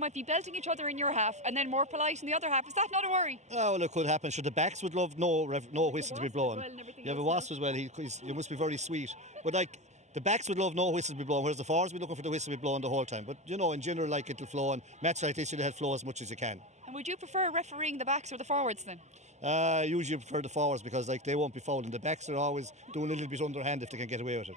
might be belting each other in your half and then more polite in the other half. Is that not a worry? Oh, well, it could happen. Sure, the backs would love no whistle to be blown. Yeah, the Wasp as well. He must be very sweet. But like, the backs would love no whistle to be blown, whereas the forwards would be looking for the whistle to be blown the whole time. But you know, in general, like, it'll flow, and matches like this, you'll have flow as much as you can. And would you prefer refereeing the backs or the forwards then? Usually prefer the forwards because like they won't be fouling. The backs are always doing a little bit underhand if they can get away with it.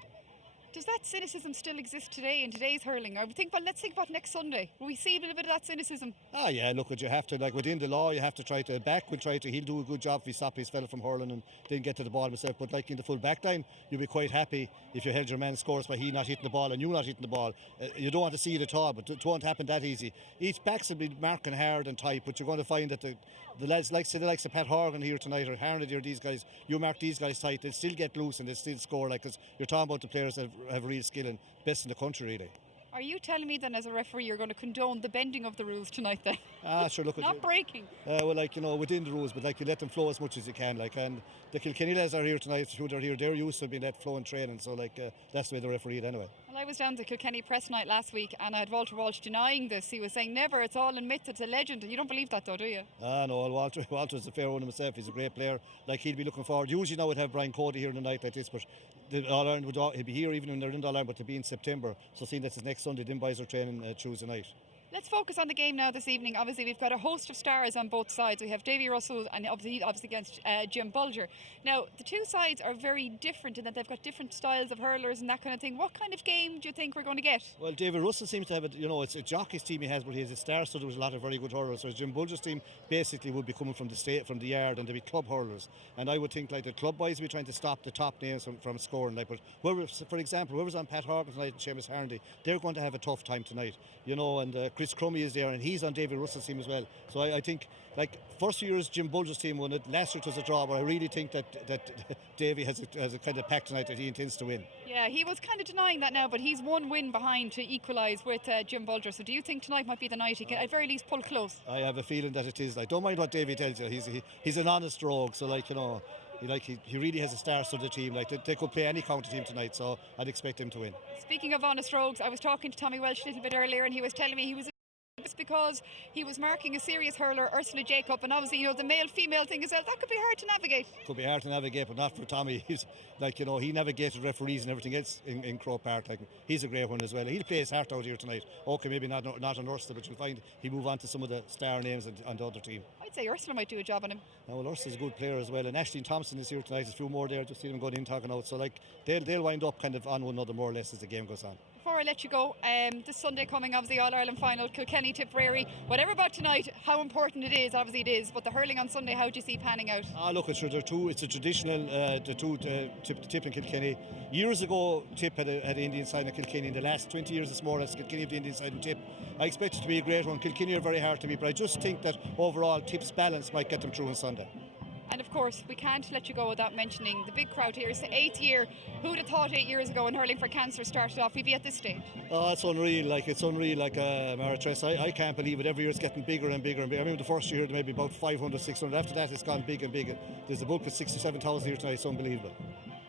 Does that cynicism still exist today in today's hurling? Or let's think about next Sunday. Will we see a little bit of that cynicism? Yeah, look, you have to, like, within the law, you have to try to, he'll do a good job if he stopped his fella from hurling and didn't get to the ball himself. But like in the full back line, you'll be quite happy if you held your man scores by he not hitting the ball and you not hitting the ball. You don't want to see it at all, but it won't happen that easy. Each backs will be marking hard and tight, but you're going to find that the lads, like the likes of Pat Horgan here tonight or Harnedy or these guys, you mark these guys tight, they'll still get loose and they'll still score, like, because you're talking about the players that have real skill and best in the country, really. Are you telling me then, as a referee, you're going to condone the bending of the rules tonight then? Sure, look. Not breaking. Well, like, you know, within the rules, but like, you let them flow as much as you can, like, and the Kilkenny lads are here tonight, who they're here, they're used to being let flow and training, so like, that's the way they referee it anyway. Well, I was down to Kilkenny press night last week and I had Walter Walsh denying this. He was saying, never, it's all in myth, it's a legend. And you don't believe that though, do you? No, Walter's a fair one himself, he's a great player. Like, he'd be looking forward. Usually now we'd have Brian Cody here in a night like this, but the All-Ireland he'd be here even when they're in the All-Ireland, but to be in September. So seeing that's his next Sunday, them boys are training Tuesday night. Let's focus on the game now this evening. Obviously, we've got a host of stars on both sides. We have Davy Russell and obviously against Jim Bulger. Now, the two sides are very different in that they've got different styles of hurlers and that kind of thing. What kind of game do you think we're going to get? Well, Davy Russell seems to have it's a jockey's team he has, but he has a star stud with a lot of very good hurlers. So Jim Bulger's team basically would be coming from the yard, and they'd be club hurlers. And I would think like the club boys would be trying to stop the top names from scoring. Like, but for example, whoever's on Pat Horgan tonight and Seamus Harnedy, they're going to have a tough time tonight. You know, and Chris Crummy is there, and he's on David Russell's team as well. So I think, like, first few years Jim Bulger's team won it. Last year it was a draw, but I really think that Davy has a kind of pack tonight that he intends to win. Yeah, he was kind of denying that now, but he's one win behind to equalise with Jim Bulger. So do you think tonight might be the night he can at very least pull close? I have a feeling that it is. Like, don't mind what Davy tells you. He's an honest rogue. So, like, you know, he really has a star-studded team. Like, they could play any county team tonight, so I'd expect him to win. Speaking of honest rogues, I was talking to Tommy Welsh a little bit earlier, and he was telling me he was because he was marking a serious hurler, Ursula Jacob, and obviously, you know, the male-female thing as well, that could be hard to navigate. Could be hard to navigate, but not for Tommy. He's like, you know, he navigated referees and everything else in Croke Park. Like, he's a great one as well. He'll play his heart out here tonight. Okay, maybe not on Ursula, but you'll find he'll move on to some of the star names on the other team. I'd say Ursula might do a job on him. Well, Ursula's a good player as well, and Aisling Thompson is here tonight. There's a few more there, just see them going in, talking out. So, like, they'll wind up kind of on one another more or less as the game goes on. Before I let you go, this Sunday coming, obviously, All-Ireland final, Kilkenny, Tipperary. Whatever about tonight, how important it is, obviously it is, but the hurling on Sunday, how do you see panning out? Look, it's a traditional, Tip and Kilkenny. Years ago, Tip had an Indian side of Kilkenny. In the last 20 years, it's more or less Kilkenny have the Indian side and Tip. I expect it to be a great one. Kilkenny are very hard to beat, but I just think that overall, Tip's balance might get them through on Sunday. And of course, we can't let you go without mentioning the big crowd here. It's the 8th year. Who'd have thought 8 years ago when Hurling for Cancer started off, we'd be at this stage? Oh, it's unreal. Like, Maratress, I can't believe it. Every year it's getting bigger and bigger and bigger. I remember the first year there may be about 500, 600. After that, it's gone big and big. There's a bulk of 6,000 to 7,000 here tonight. It's unbelievable.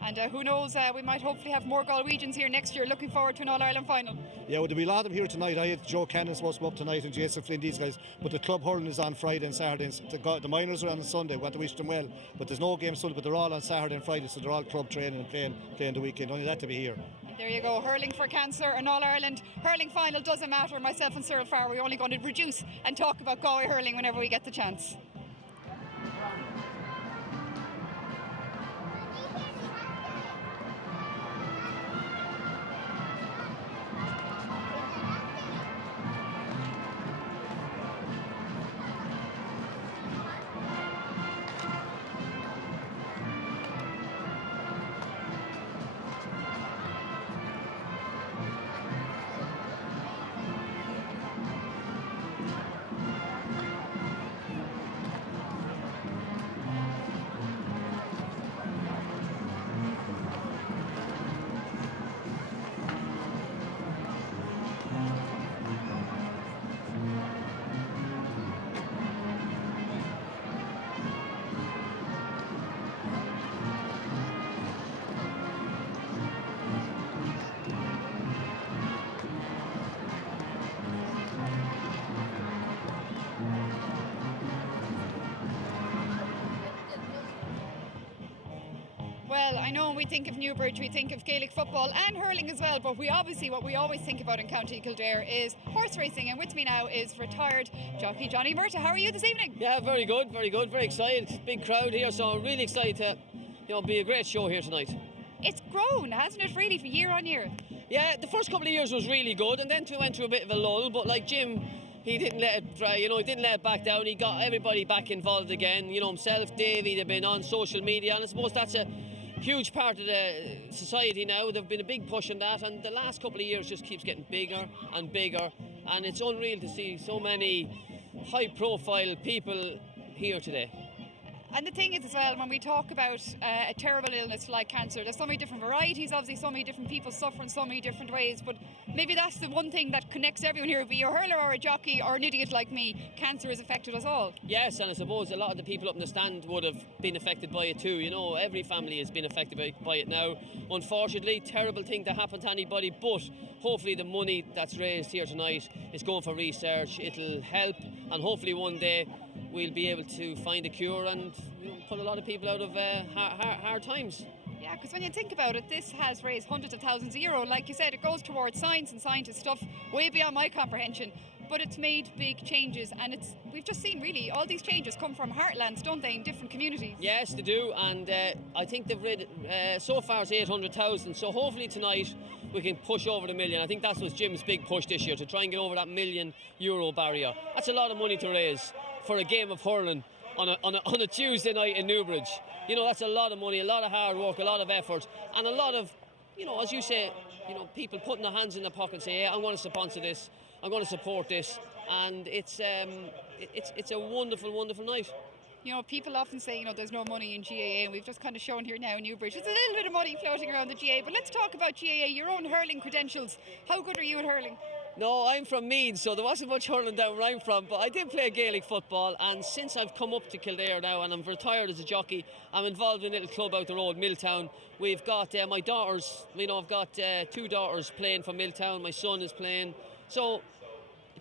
And who knows, we might hopefully have more Galwegians here next year. Looking forward to an All-Ireland final. Yeah, well, there'll be a lot of them here tonight. I had Joe Cannon supposed to come up tonight and Jason Flynn, these guys. But the club hurling is on Friday and Saturday. And the minors are on Sunday. We want to wish them well. But there's no game Sunday, but they're all on Saturday and Friday. So they're all club training and playing the weekend. Only that to be here. And there you go. Hurling for Cancer and All-Ireland hurling final doesn't matter. Myself and Cyril Farr, we're only going to reduce and talk about Galway hurling whenever we get the chance. Well, I know when we think of Newbridge, we think of Gaelic football and hurling as well, but what we always think about in County Kildare is horse racing, and with me now is retired jockey Johnny Murtagh. How are you this evening? Yeah, very good, very excited. Big crowd here, so I'm really excited to be a great show here tonight. It's grown, hasn't it, really, for year on year? Yeah, the first couple of years was really good, and then we went through a bit of a lull, but like Jim, he didn't let it dry, he didn't let it back down. He got everybody back involved again, himself, Davey, they've been on social media, and I suppose that's a huge part of the society now. There've been a big push on that, and the last couple of years just keeps getting bigger and bigger, and it's unreal to see so many high profile people here today. And the thing is as well, when we talk about a terrible illness like cancer, there's so many different varieties, obviously so many different people suffer in so many different ways, but maybe that's the one thing that connects everyone here, be you a hurler or a jockey or an idiot like me, cancer has affected us all. Yes, and I suppose a lot of the people up in the stand would have been affected by it too. Every family has been affected by it now. Unfortunately, terrible thing to happen to anybody, but hopefully the money that's raised here tonight is going for research. It'll help, and hopefully one day we'll be able to find a cure and pull a lot of people out of hard times. Yeah, because when you think about it, this has raised hundreds of thousands of euros. Like you said, it goes towards science and scientist stuff way beyond my comprehension. But it's made big changes, and we've just seen really all these changes come from heartlands, don't they, in different communities? Yes, they do, and I think they've raised so far it's 800,000. So hopefully tonight we can push over the million. I think that's was Jim's big push this year, to try and get over that €1 million barrier. That's a lot of money to raise for a game of hurling on a Tuesday night in Newbridge. That's a lot of money, a lot of hard work, a lot of effort, and a lot of, as you say, people putting their hands in their pocket and say, yeah, I'm going to sponsor this, I'm going to support this, and it's a wonderful, wonderful night. People often say, there's no money in GAA, and we've just kind of shown here now in Newbridge. There's a little bit of money floating around the GAA, but let's talk about GAA, your own hurling credentials. How good are you at hurling? No, I'm from Meath, so there wasn't much hurling down where I'm from, but I did play Gaelic football, and since I've come up to Kildare now and I'm retired as a jockey, I'm involved in a little club out the road, Milltown. We've got my daughters, I've got 2 daughters playing for Milltown, my son is playing. So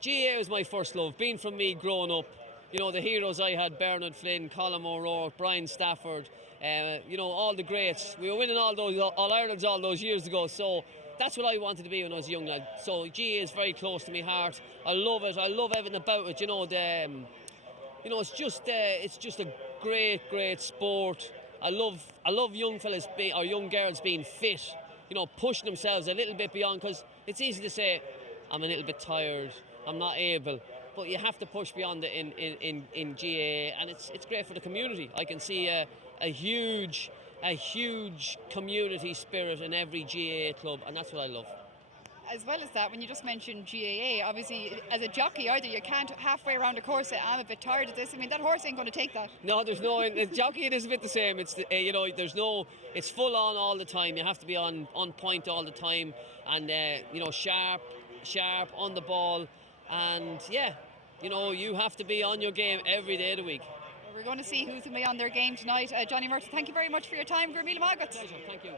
GAA was my first love, being from Meath, growing up. The heroes I had, Bernard Flynn, Colin O'Rourke, Brian Stafford, all the greats. We were winning All-Irelands all those years ago, so that's what I wanted to be when I was a young lad. So GAA is very close to my heart. I love it. I love everything about it. It's just a great sport. I love young fellas or young girls being fit. Pushing themselves a little bit beyond, because it's easy to say, I'm a little bit tired, I'm not able. But you have to push beyond it in GAA, and it's great for the community. I can see a huge community spirit in every GAA club, and that's what I love. As well as that, when you just mentioned GAA, obviously as a jockey either you can't halfway around a course say, I'm a bit tired of this. I mean, that horse ain't going to take that. No, there's no. In jockey, it is a bit the same. It's there's no. It's full on all the time. You have to be on point all the time, and sharp on the ball, and you have to be on your game every day of the week. We're going to see who's going to be on their game tonight. Johnny Murtagh, thank you very much for your time. Gurmila Magat. Pleasure, thank you.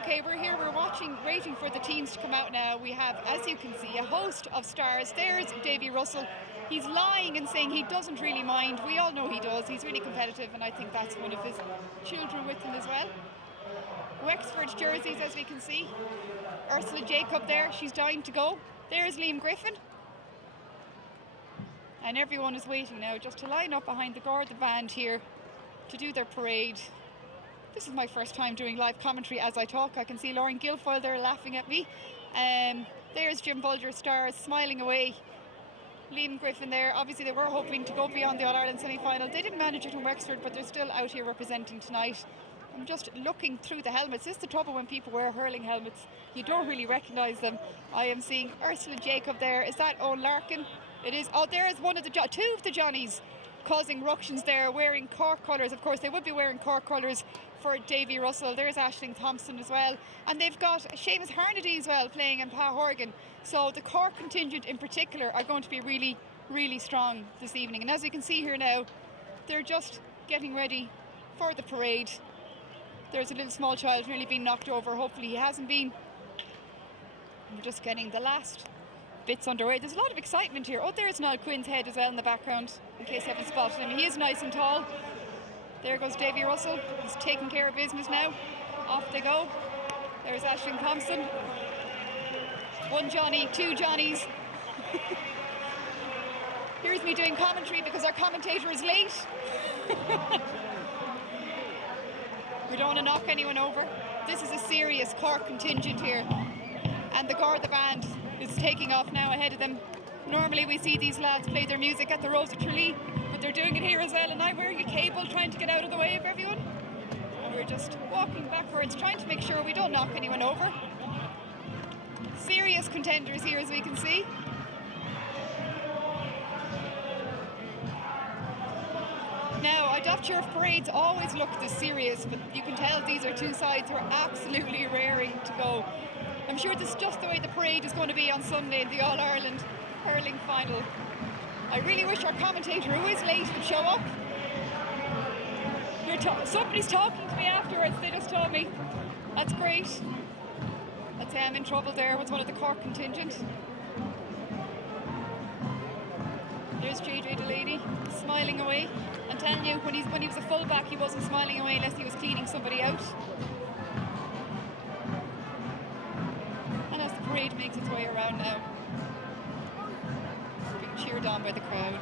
Okay, we're here, waiting for the teams to come out now. We have, as you can see, a host of stars. There's Davy Russell. He's lying and saying he doesn't really mind. We all know he does. He's really competitive, and I think that's one of his children with him as well. Wexford jerseys, as we can see. Ursula Jacob there, she's dying to go. There's Liam Griffin. And everyone is waiting now just to line up behind the Garda band here to do their parade. This is my first time doing live commentary as I talk. I can see Lauren Guilfoyle there laughing at me. There's Jim Bulger Stars smiling away. Liam Griffin there. Obviously they were hoping to go beyond the All-Ireland semi-final. They didn't manage it in Wexford, but they're still out here representing tonight. I'm just looking through the helmets. This is the trouble when people wear hurling helmets. You don't really recognise them. I am seeing Ursula Jacob there. Is that Owen Larkin? It is. Oh, there is two of the Johnnies causing ructions there, wearing Cork colours. Of course, they would be wearing Cork colours for Davy Russell. There's Aisling Thompson as well. And they've got Seamus Harnedy as well playing in Pa Horgan. So the Cork contingent in particular are going to be really, really strong this evening. And as you can see here now, they're just getting ready for the parade. There's a little small child nearly being knocked over. Hopefully he hasn't been. We're just getting the last bits underway. There's a lot of excitement here. Oh, there's Niall Quinn's head as well in the background, in case you haven't spotted him. He is nice and tall. There goes Davy Russell. He's taking care of business now. Off they go. There's Aisling Thompson. One Johnny, two Johnnies. Here's me doing commentary because our commentator is late. We don't want to knock anyone over. This is a serious Cork contingent here. And the Garda band is taking off now ahead of them. Normally we see these lads play their music at the Rose of Tralee, but they're doing it here as well, and I'm wearing a cable trying to get out of the way of everyone. And we're just walking backwards, trying to make sure we don't knock anyone over. Serious contenders here, as we can see. Now, I doubt sure if parades always look this serious, but you can tell these are two sides who are absolutely raring to go. I'm sure this is just the way the parade is going to be on Sunday in the All-Ireland hurling final. I really wish our commentator, who is late, would show up. Somebody's talking to me afterwards, they just told me. That's great. I'd say I'm in trouble there with one of the Cork contingent. There's JJ Delaney smiling away. I'm telling you, when he was a fullback, he wasn't smiling away unless he was cleaning somebody out. And as the parade makes its way around now, it's being cheered on by the crowd.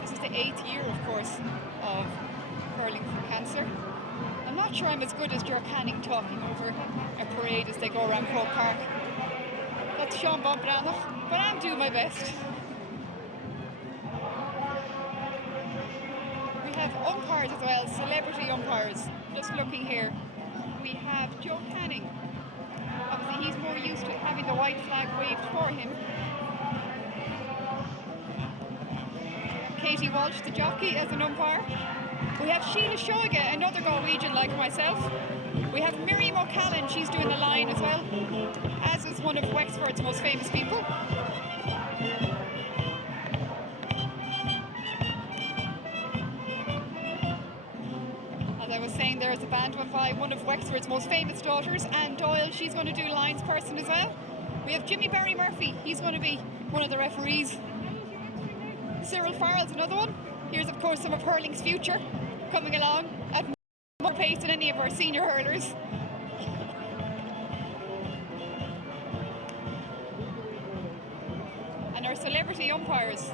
This is the 8th year, of course, of Hurling for Cancer. I'm not sure I'm as good as Ger Canning talking over a parade as they go around Croke Park. That's Sean Bombranach, but I'm doing my best. We have umpires as well, celebrity umpires. Just looking here, we have Joe Canning. Obviously he's more used to having the white flag waved for him. Katie Walsh, the jockey, as an umpire. We have Sheila Shoiga, another Galwegian like myself. We have Miriam O'Callaghan, she's doing the line as well, as is one of Wexford's most famous people. As I was saying, there's a band went by, one of Wexford's most famous daughters, Anne Doyle, she's going to do lines person as well. We have Jimmy Barry Murphy, he's going to be one of the referees. Cyril Farrell's another one. Here's of course some of hurling's future coming along at more pace than any of our senior hurlers. And our celebrity umpires,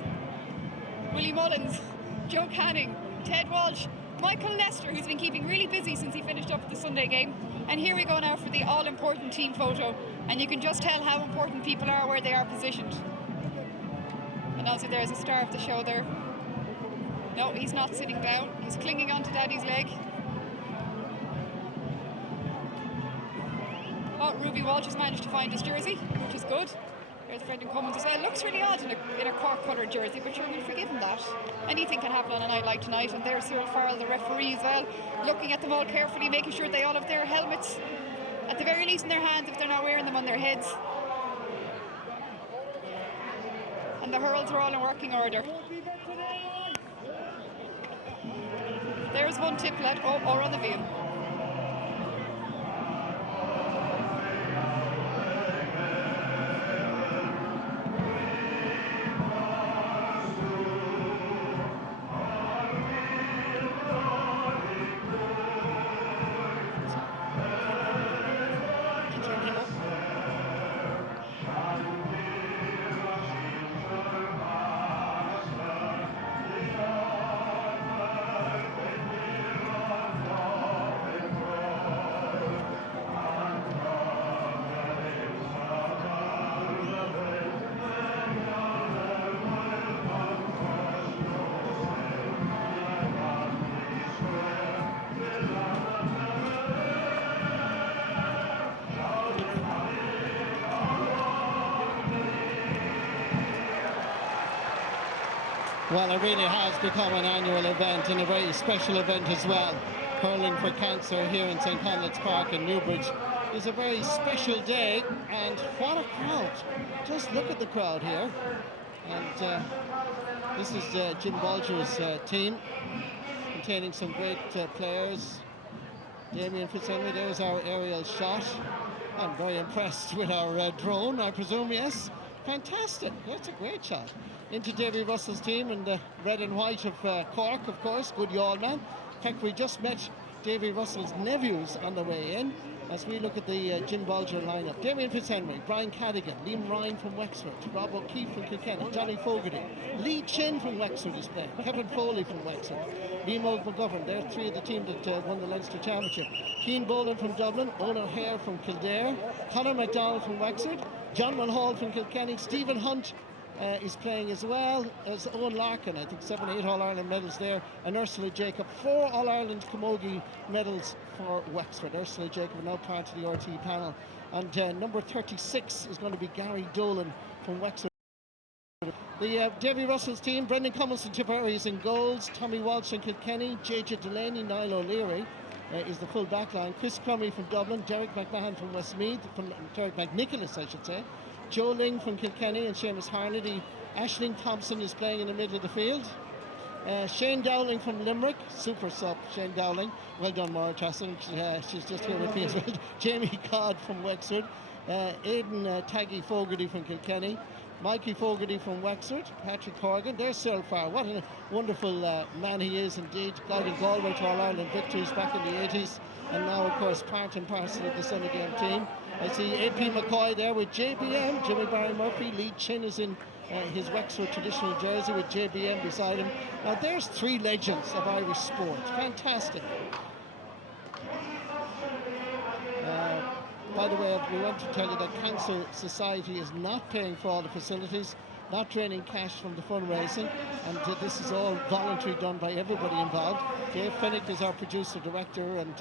Willie Mullins, Joe Canning, Ted Walsh, Michael Lester, who's been keeping really busy since he finished up the Sunday game. And here we go now for the all-important team photo. And you can just tell how important people are where they are positioned. And also there's a star of the show there. No, he's not sitting down. He's clinging onto Daddy's leg. Oh, Ruby Walsh has managed to find his jersey, which is good. There's Brendan Cummins as well. It looks really odd in a Cork-coloured jersey, but sure, we'll forgive him that. Anything can happen on a night like tonight. And there's Cyril Farrell, the referee as well, looking at them all carefully, making sure they all have their helmets, at the very least in their hands, if they're not wearing them on their heads. And the hurls are all in working order. There's one tip lad, or on the veil. Well, it really has become an annual event and a very special event as well. Hurling for Cancer here in St. Conleth's Park in Newbridge is a very special day, and what a crowd. Just look at the crowd here. And this is Jim Bolger's team, containing some great players. Damien Fitzhenry, there's our aerial shot. I'm very impressed with our drone, I presume, yes. Fantastic, that's a great shot. Into Davy Russell's team in the red and white of Cork, of course, good yawl man. In fact, we just met Davy Russell's nephews on the way in as we look at the Jim Bolger lineup. Damien Fitzhenry, Brian Cadigan, Liam Ryan from Wexford, Rob O'Keefe from Kilkenny, Johnny Fogarty, Lee Chin from Wexford is playing, Kevin Foley from Wexford, Liam McGovern, they're three of the team that won the Leinster Championship. Keane Boland from Dublin, Owen O'Hare from Kildare, Conor McDonald from Wexford, John Mulhall from Kilkenny, Stephen Hunt is playing as well as Owen Larkin. I think 7 8 All-Ireland medals there, and Ursula Jacob, 4 All-Ireland Camogie medals for Wexford. Ursula Jacob now part of the RT panel, and number 36 is going to be Gary Dolan from Wexford. The Davy Russell's team, Brendan Cummins and Tipperary is in goals, Tommy Walsh and Kilkenny, JJ Delaney, Niall O'Leary is the full back line, Chris Crummy from Dublin, Derek McMahon from Westmeath, from Derek McNicholas I should say, Joe Ling from Kilkenny and Seamus Harnedy. Aisling Thompson is playing in the middle of the field. Shane Dowling from Limerick, super sub Shane Dowling. Well done, Maura Tasson, she's just here with me as well. Jamie Codd from Wexford. Aidan Taggy Fogarty from Kilkenny. Mikey Fogarty from Wexford. Patrick Horgan. There's Cyril Farr. What a wonderful man he is indeed. Guiding Galway to All-Ireland victories back in the 80s. And now, of course, part and parcel of the Senegame team. I see AP McCoy there with JBM, Jimmy Barry Murphy. Lee Chin is in his Wexford traditional jersey with JBM beside him. Now there's 3 legends of Irish sport. Fantastic. By the way, we want to tell you that Cancer Society is not paying for all the facilities, not draining cash from the fundraising, and this is all voluntary, done by everybody involved. Dave Fennick is our producer director, and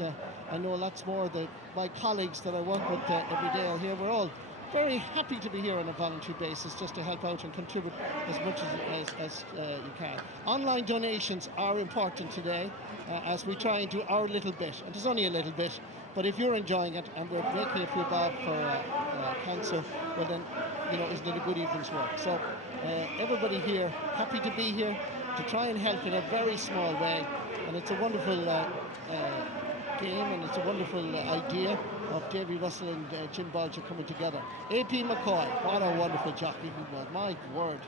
I know lots more of my colleagues that I work with every day are here. We're all very happy to be here on a voluntary basis, just to help out and contribute as much as you can. Online donations are important today, as we try and do our little bit, and there's only a little bit, but if you're enjoying it and we're making a few bob for cancer, well then, you know, isn't it a good evening's work? So everybody here, happy to be here to try and help in a very small way, and it's a wonderful game, and it's a wonderful idea of Davy Russell and Jim Bolger coming together. AP McCoy, what a wonderful jockey he was, my word.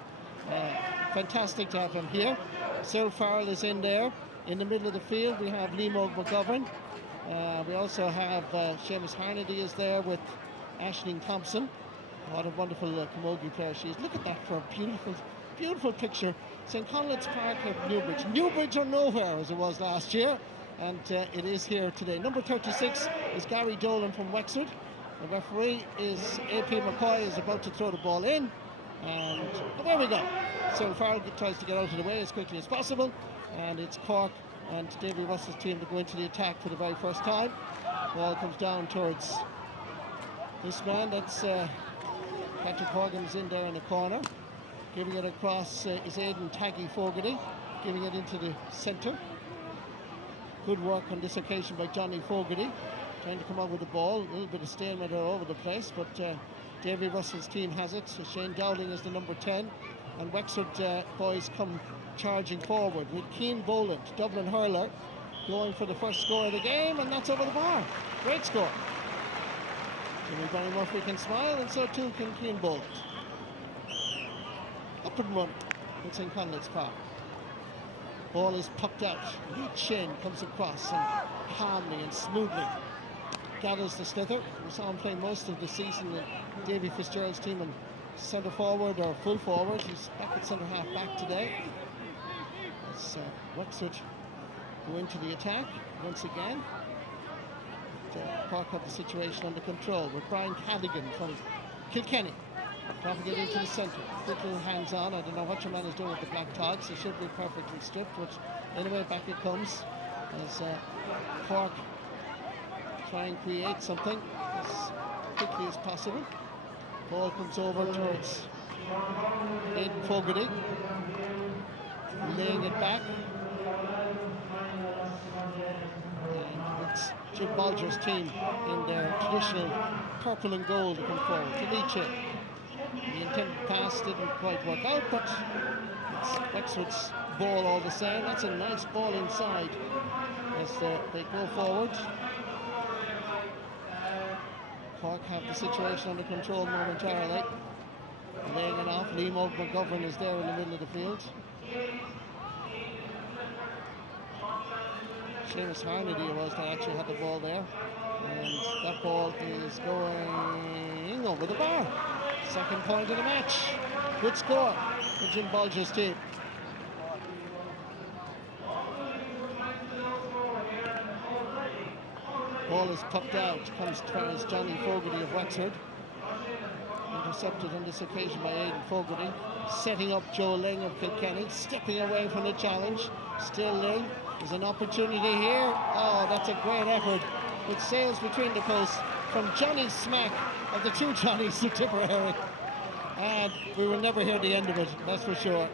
Fantastic to have him here. Cyril Farrell is in there. In the middle of the field we have Liam McGovern. We also have Seamus Harnedy is there with Aisling Thompson. What a wonderful camogie player she is. Look at that for a beautiful, beautiful picture. St. Conleth's Park at Newbridge. Newbridge or nowhere as it was last year. And it is here today. Number 36 is Gary Dolan from Wexford. The referee is AP McCoy, is about to throw the ball in. And there we go. Cyril Farrell tries to get out of the way as quickly as possible. And it's Cork and Davy Russell's team to go into the attack for the very first time. Ball comes down towards this man. That's Patrick Horgan is in there in the corner. Giving it across is Aidan Taggy Fogarty. Giving it into the centre. Good work on this occasion by Johnny Fogarty, trying to come out with the ball. A little bit of stalemate all over the place, but Davy Russell's team has it. So Shane Dowling is the number 10, and Wexford boys come charging forward with Keane Boland, Dublin hurler, going for the first score of the game, and that's over the bar. Great score. Jimmy Barry Murphy can smile, and so too can Keane Boland. Up and run in St. Conleth's Park. Ball is popped out. Lee Chin comes across and calmly and smoothly gathers the slither. We saw him play most of the season in Davy Fitzgerald's team in centre forward or full forward. He's back at centre half back today. As Wexford go into the attack once again. Cork have the situation under control with Brian Cadigan from Kilkenny. Dropping it into the centre. Quick little hands on. I don't know what your man is doing with the black togs. They should be perfectly stripped, but anyway, back it comes as Cork try and create something as quickly as possible. Ball comes over towards Aidan Fogarty. laying it back. And it's Jim Bolger's team in their traditional purple and gold to come forward. To Leach in. The intended pass didn't quite work out, but it's Wexford's ball all the same. That's a nice ball inside as they go forward. Cork have the situation under control momentarily. Laying it off, Liam McGovern is there in the middle of the field. Seamus Harnedy was that actually had the ball there. And that ball is going over the bar. Second point of the match. Good score for Jim Bolger's team. Ball is popped out, comes towards Johnny Fogarty of Wexford. Intercepted on this occasion by Aidan Fogarty. Setting up Joe Ling of Kilkenny, stepping away from the challenge. Still Ling, there's an opportunity here. Oh, that's a great effort. It sails between the posts from Johnny Smack of the two Johnnies of Tipperary. And we will never hear the end of it, that's for sure.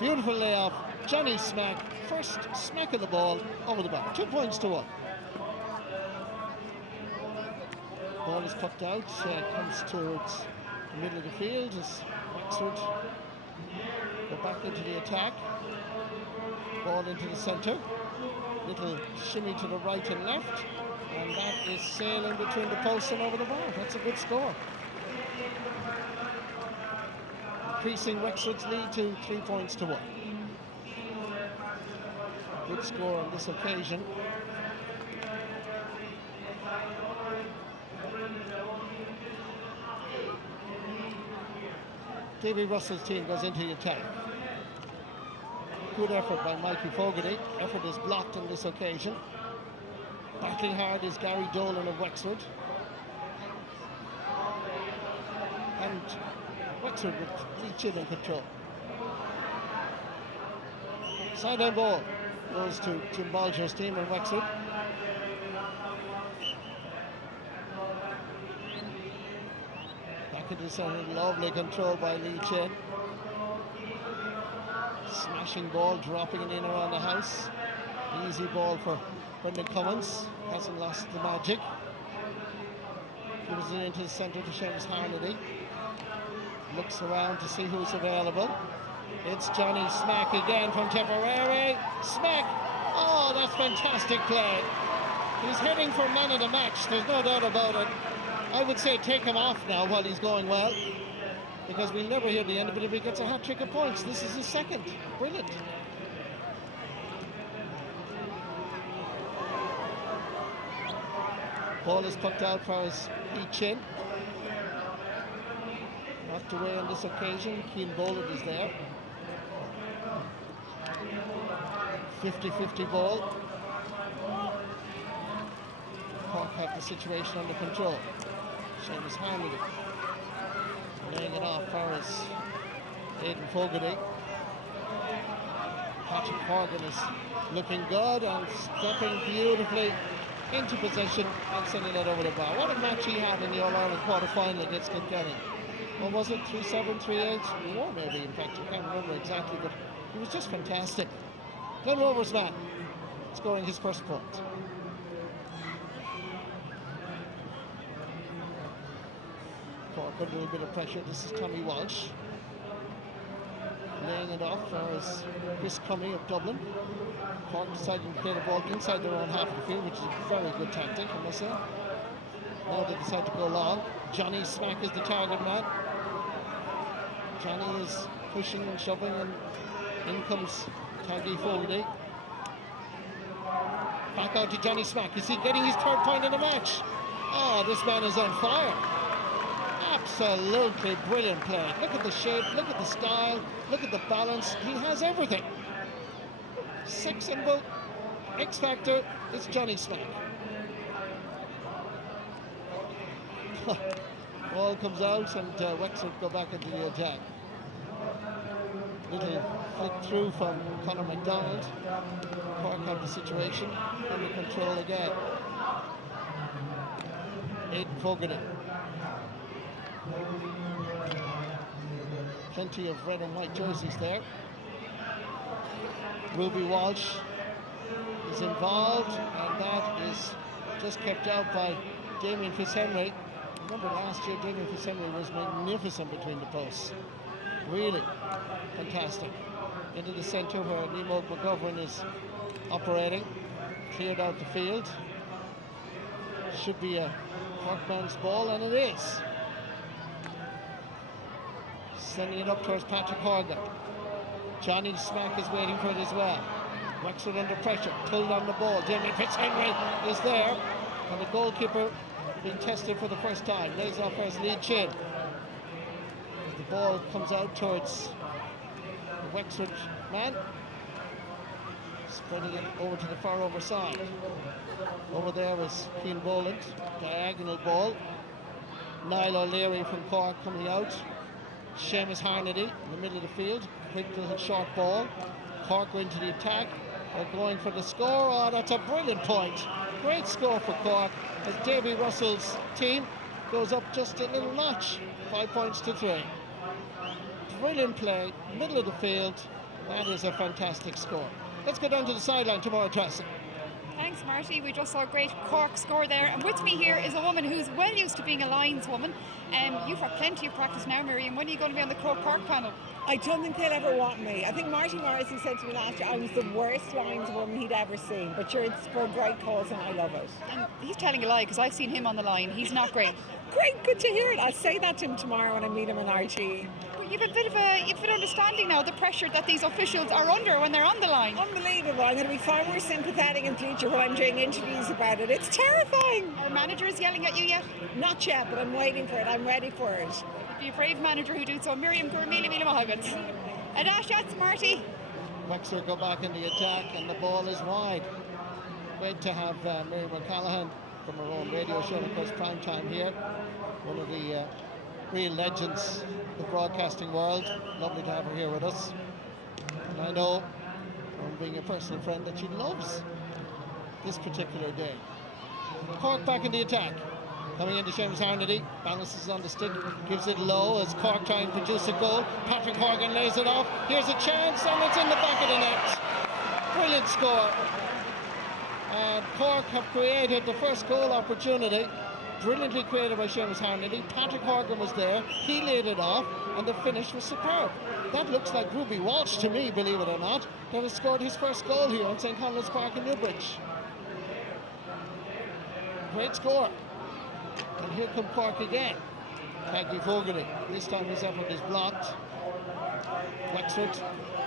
Beautiful layoff, Johnny Smack, first smack of the ball over the bar. 2 points to 1. Ball is popped out, comes towards the middle of the field as Wexford go back into the attack. Ball into the centre. Little shimmy to the right and left. And that is sailing between the posts and over the bar. That's a good score. Increasing Wexford's lead to 3 points to 1. Good score on this occasion. Davy Russell's team goes into the attack. Good effort by Mikey Fogarty. Effort is blocked on this occasion. Battling hard is Gary Dolan of Wexford. And Wexford with Leach in control. Sideline ball goes to Jim Bolger's team in Wexford. Back into the centre, lovely control by Lee Chin. Smashing ball, dropping it in around the house. Easy ball for Brendan Cummins, hasn't lost the magic. Gives it into the centre to Seamus Harnedy. Looks around to see who's available. It's Johnny Smack again from Tipperary. Smack! Oh, that's fantastic play. He's heading for man of the match, there's no doubt about it. I would say take him off now while he's going well, because we'll never hear the end of it if he gets a hat-trick of points. This is his second. Brilliant. Ball is pucked out for his chin. Knocked away on this occasion. Keane Boland is there. 50-50 ball. Cork have the situation under control. Seamus Harnedy laying it off for his Aidan Fogarty. Patrick Horgan is looking good and stepping beautifully into possession and sending it over the bar. What a match he had in the All-Ireland quarter-final against Kilkenny. What was it, 3-7, 3-8? More maybe, in fact, I can't remember exactly, but he was just fantastic. Glen Rovers man scoring his first point. Cork under a little bit of pressure. This is Tommy Walsh laying it off for his Chris Cummey of Dublin. Cork deciding to play the ball inside their own half of the field, which is a very good tactic, I must say. Now they decide to go long. Johnny Smack is the target man. Johnny is pushing and shoving, and in comes Taggy Fogarty. Back out to Johnny Smack. Is he getting his third point in the match? Oh, this man is on fire. Absolutely brilliant play. Look at the shape, look at the style, look at the balance. He has everything. Sex symbol, X Factor, it's Johnny Smack. Ball comes out and Wexford go back into the attack. Little flick through from Conor MacDonald. Cork have the situation under control again. Aidan Fogarty. Plenty of red and white jerseys there. Ruby Walsh is involved, and that is just kept out by Damien Fitzhenry. Remember last year Damien Fitzhenry was magnificent between the posts. Really fantastic. Into the centre where Nemo McGovern is operating. Cleared out the field. Should be a Corkman's ball, and it is. Sending it up towards Patrick Horgan. Johnny Smack is waiting for it as well. Wexford under pressure, pulled on the ball. Damien Fitzhenry is there, and the goalkeeper being tested for the first time. Lays off first, lead chin. The ball comes out towards the Wexford man, spreading it over to the far over side. Over there was Keane Boland, diagonal ball. Niall O'Leary from Cork coming out. Seamus Harnedy in the middle of the field. Quick little short ball. Cork go into the attack. They're going for the score. Oh, that's a brilliant point. Great score for Cork as Davy Russell's team goes up just a little notch. 5 points to 3. Brilliant play, middle of the field. That is a fantastic score. Let's go down to the sideline tomorrow, Tracy. Thanks, Marty. We just saw a great Cork score there. And with me here is a woman who's well used to being a lineswoman. You've had plenty of practice now, Miriam. When are you going to be on the Croke Park panel? I don't think they'll ever want me. I think Marty Morrissey said to me last year I was the worst lineswoman he'd ever seen. But sure, it's for a great cause and I love it. And he's telling a lie because I've seen him on the line. He's not great. Great, good to hear it. I'll say that to him tomorrow when I meet him in RT. But you've a bit of understanding now the pressure that these officials are under when they're on the line. Unbelievable. I'm going to be far more sympathetic in future when I'm doing interviews about it. It's terrifying. Are managers yelling at you yet? Not yet, but I'm waiting for it. I'm ready for it. Be a brave manager who do so. Miriam Gurmili Mohaggans. Adash, that's Marty. Wexford go back in the attack, and the ball is wide. Great to have Miriam O'Callaghan from her own radio show, of course, prime time here. One of the real legends of the broadcasting world. Lovely to have her here with us. And I know, from being a personal friend, that she loves this particular day. Cork back in the attack. Coming into Seamus Harnedy, balances on the stick, gives it low as Cork try and produce a goal. Patrick Horgan lays it off. Here's a chance, and it's in the back of the net. Brilliant score. And Cork have created the first goal opportunity. Brilliantly created by Seamus Harnedy. Patrick Horgan was there. He laid it off, and the finish was superb. That looks like Ruby Walsh to me, believe it or not, that has scored his first goal here in St. Conleth's Park in Newbridge. Great score. And here come Cork again. Taggy Fogarty. This time his effort is blocked. Wexford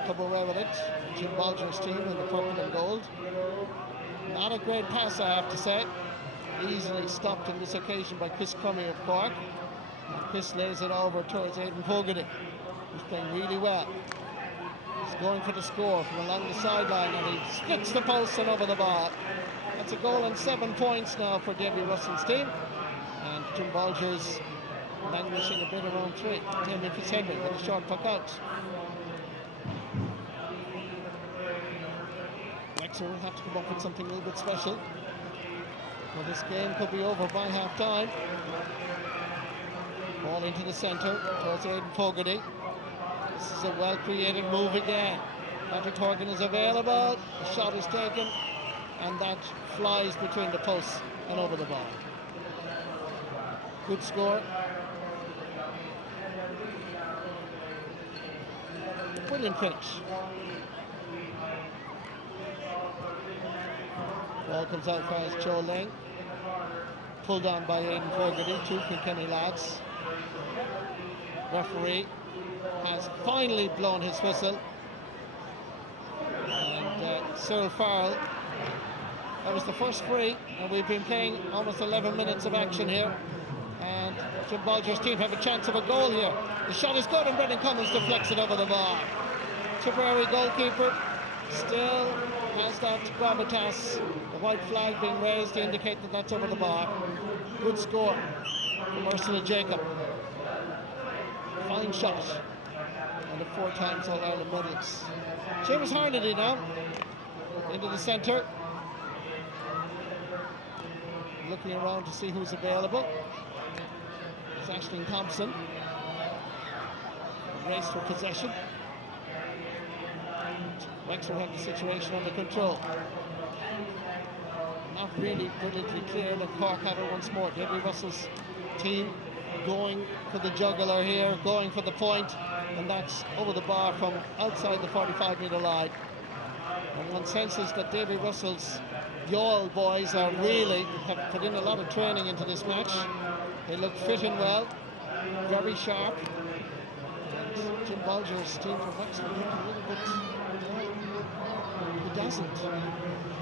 come away with it. Jim Bolger's team in the purple and gold. Not a great pass, I have to say. Easily stopped on this occasion by Chris Crummy of Cork. And Chris lays it over towards Aidan Fogarty, who's playing really well. He's going for the score from along the sideline, and he splits the post and over the bar. That's a goal and 7 points now for Davy Russell's team. And Jim Bolger's languishing a bit around 3. Damien Fitzhenry with a short puck out. Wexford will have to come up with something a little bit special. Well, this game could be over by half time. Ball into the centre towards Aidan Fogarty. This is a well created move again. Patrick Horgan is available. The shot is taken, and that flies between the posts and over the bar. Good score. Brilliant finish. Ball comes out for Joe Lang. Pulled on by Aidan Fogarty, 2 Kilkenny lads. Referee has finally blown his whistle. And Cyril Farrell, that was the first free, and we've been playing almost 11 minutes of action here. And Jim Bolger's team have a chance of a goal here. The shot is good, and Brendan Cummins deflects it over the bar. Tipperary goalkeeper still has that gravitas. The white flag being raised to indicate that that's over the bar. Good score from Ursula Jacob. Fine shot. And a 4 times All-Ireland medals. Seamus Harnedy now into the centre. Looking around to see who's available. It's Aisling Thompson. Race for possession. Wexford have the situation under control. Not really brilliantly cleared, and Cork have it once more. Davy Russell's team going for the jugular here, going for the point, and that's over the bar from outside the 45-metre line. And one senses that Davy Russell's Youghal boys have put in a lot of training into this match. They look fit and well, very sharp. And Jim Bolger's team from Wexford look a little bit, it doesn't.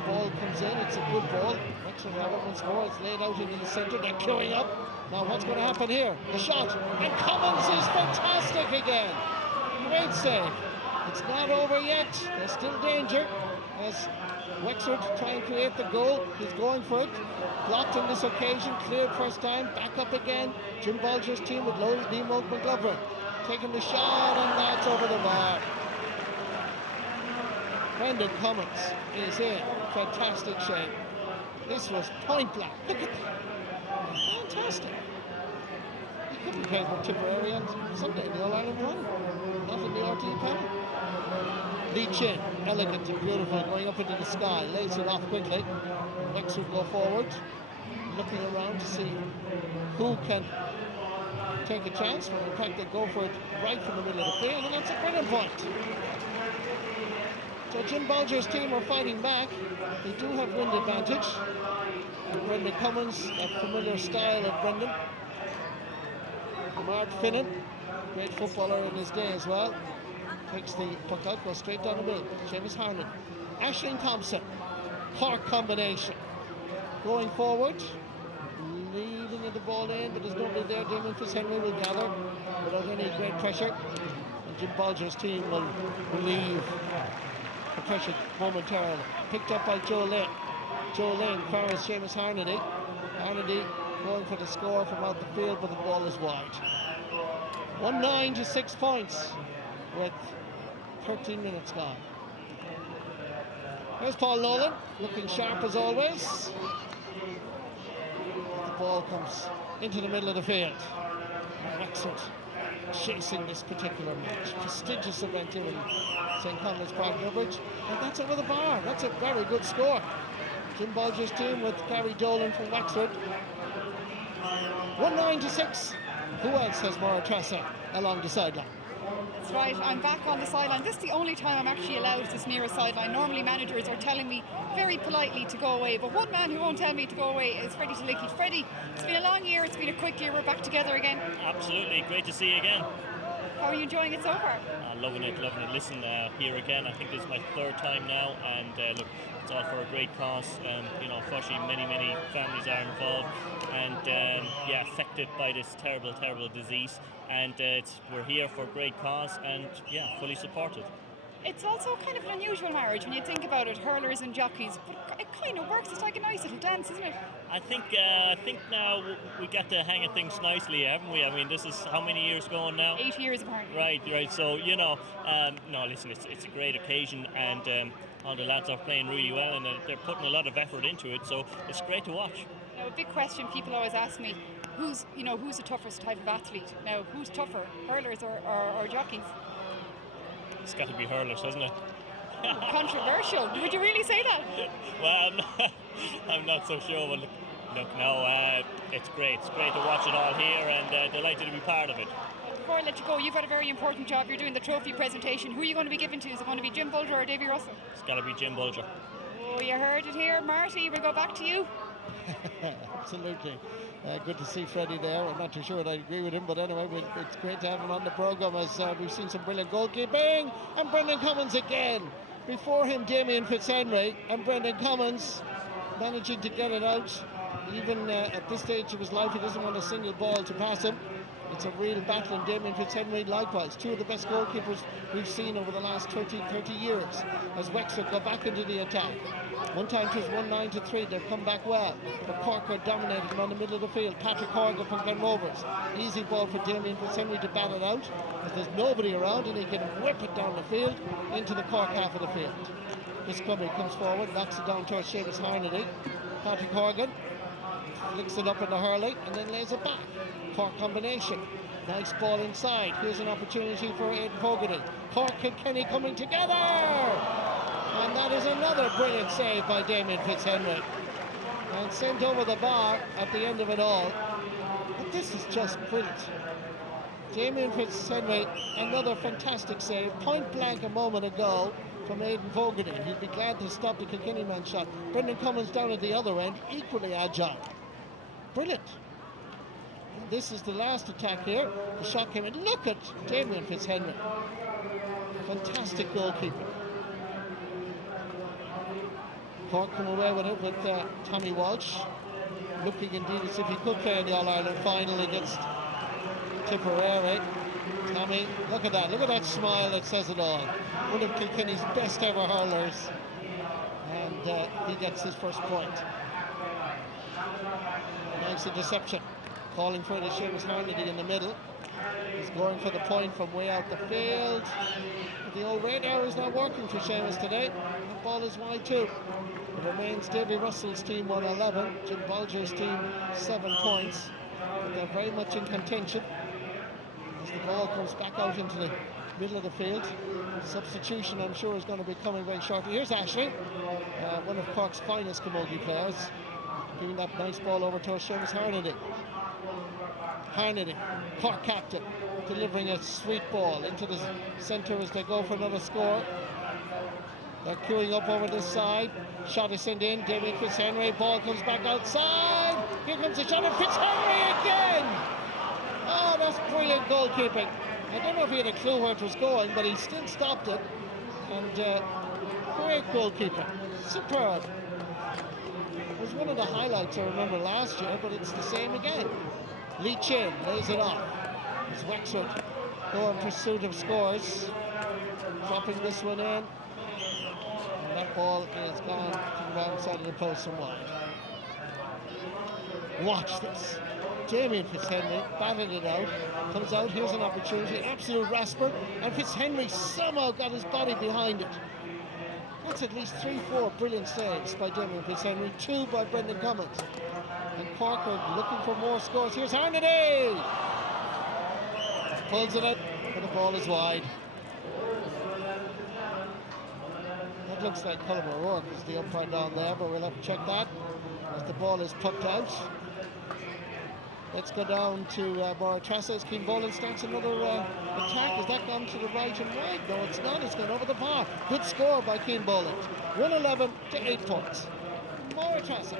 Ball comes in, it's a good ball. Wexford have it once more, it's laid out into the centre, they're queuing up. Now what's going to happen here? The shot, and Cummins is fantastic again. Great save. It's not over yet, there's still danger as Wexford try and create the goal. He's going for it. Blocked on this occasion, cleared first time, back up again. Jim Bolger's team with Liam McGovern taking the shot, and that's over the bar. Brendan Cummins is in fantastic shape. This was point blank. Look at that. Fantastic. He couldn't play for Tipperary on Sunday in the All-Ireland run. Not in the RTE panel. Lee Chin, elegant and beautiful, going up into the sky, lays it off quickly. Wexford go forward, looking around to see who can take a chance. But in fact, they go for it right from the middle of the field, and that's a brilliant point. So Jim Bolger's team are fighting back. They do have wind advantage. Brendan Cummins, that familiar style of Brendan. Mark Finnan, great footballer in his day as well. Takes the puck out, goes straight down the middle. Seamus Harnan. Aisling Thompson. Cork combination. Going forward. Leading the ball in, but there's nobody there. Damien Fitzhenry will gather without any great pressure. And Jim Bolger's team will relieve the pressure momentarily. Picked up by Joe Lane. Joe Lane fires Seamus Harnedy. Harnedy going for the score from out the field, but the ball is wide. 1-9 to 6 points with 13 minutes gone. There's Paul Nolan, looking sharp as always. The ball comes into the middle of the field. Wexford chasing this particular match. Prestigious event here in St. Conleth's Park, Newbridge. And that's over the bar. That's a very good score. Jim Bolger's team with Gary Dolan from Wexford. 1-9 to 6. Who else has Maura Tressa along the sideline? That's right, I'm back on the sideline. This is the only time I'm actually allowed this nearest sideline. Normally managers are telling me very politely to go away, but one man who won't tell me to go away is Freddie Talicki. Freddie, it's been a long year, it's been a quick year, we're back together again. Absolutely, great to see you again. How are you enjoying it so far? Loving it. Listen, here again, I think this is my third time now, and look, it's all for a great cause. Unfortunately, many families are involved and affected by this terrible disease. And we're here for a great cause, and fully supported. It's also kind of an unusual marriage when you think about it, hurlers and jockeys, but it kind of works. It's like a nice little dance, isn't it? I think now we got the hang of things nicely, haven't we? I mean, this is how many years going now? 8 years apparently. Right. So no, listen, it's a great occasion, and all the lads are playing really well, and they're putting a lot of effort into it. So it's great to watch. Now, a big question people always ask me: who's the toughest type of athlete? Now, who's tougher, hurlers or jockeys? It's got to be hurlers, hasn't it? Controversial. Would you really say that? Well, I'm not so sure. But look, no, it's great. It's great to watch it all here, and delighted to be part of it. Before I let you go, you've got a very important job. You're doing the trophy presentation. Who are you going to be giving to? Is it going to be Jim Bolger or Davy Russell? It's got to be Jim Bolger. Oh, you heard it here. Marty, we'll go back to you. Absolutely. Good to see Freddie there. I'm not too sure that I agree with him, but anyway, it's great to have him on the programme as we've seen some brilliant goalkeeping. And Brendan Cummins again. Before him, Damien Fitzhenry, and Brendan Cummins managing to get it out. Even at this stage of his life, he doesn't want a single ball to pass him. It's a real battle, and Damien Fitzhenry likewise. Two of the best goalkeepers we've seen over the last 30 years as Wexford go back into the attack. One time it was 1-9 to 3, they've come back well, but Cork are dominating around the middle of the field. Patrick Horgan from Glen Rovers. Easy ball for Damien Fitzhenry to bat it out, because there's nobody around and he can whip it down the field into the Cork half of the field. Chris Cummy comes forward, knocks it down towards Seamus Harnedy. Patrick Horgan flicks it up in the hurling and then lays it back. Cork combination. Nice ball inside. Here's an opportunity for Aidan Fogarty. Cork and Kenny coming together. And that is another brilliant save by Damien Fitzhenry. And sent over the bar at the end of it all. But this is just brilliant. Damien Fitzhenry, another fantastic save. Point blank a moment ago from Aidan Fogarty. He'd be glad to stop the Kilkenny man shot. Brendan Cummins down at the other end, equally agile. Brilliant. And this is the last attack here. The shot came in. Look at Damien Fitzhenry. Fantastic goalkeeper. Cork come away with it with Tommy Walsh. Looking indeed as if he could play in the All-Ireland final against Tipperary. Tommy, look at that smile that says it all. One of Kilkenny's best ever hurlers. And he gets his first point. Nice interception. Calling for it is Seamus Harnedy in the middle. He's going for the point from way out the field. But the old radar is not working for Seamus today. The ball is wide too. It remains Davy Russell's team 111, Jim Bulger's team 7 points. But they're very much in contention as the ball comes back out into the middle of the field. Substitution, I'm sure, is going to be coming very shortly. Here's Ashley, one of Cork's finest camogie players, giving that nice ball over to Seamus Harnedy. Harnedy, Cork captain, delivering a sweet ball into the centre as they go for another score. They're queuing up over this side. Shot is sent in. Damien Fitzhenry. Ball comes back outside. Here comes the shot of Fitzhenry again. Oh, that's brilliant goalkeeping. I don't know if he had a clue where it was going, but he still stopped it. And great goalkeeping. Superb. It was one of the highlights I remember last year, but it's the same again. Lee Chin lays it off. As Wexford go in pursuit of scores. Dropping this one in. And that ball is gone to the wrong side of the post and wide. Watch this. Damien Fitzhenry batted it out. Comes out, here's an opportunity. Absolute rasper. And Fitzhenry somehow got his body behind it. That's at least 3-4 brilliant saves by Damien Fitzhenry. 2 by Brendan Cummins. And Cork are looking for more scores. Here's Harnedy! Pulls it out, but the ball is wide. That looks like Colm O'Rourke is the umpire down there, but we'll have to check that as the ball is pucked out. Let's go down to Boratrasa as Keane Boland starts another attack. Has that gone to the right and wide? No, it's not. It's gone over the bar. Good score by Keane Boland. 111 to 8 points. Boratrasa.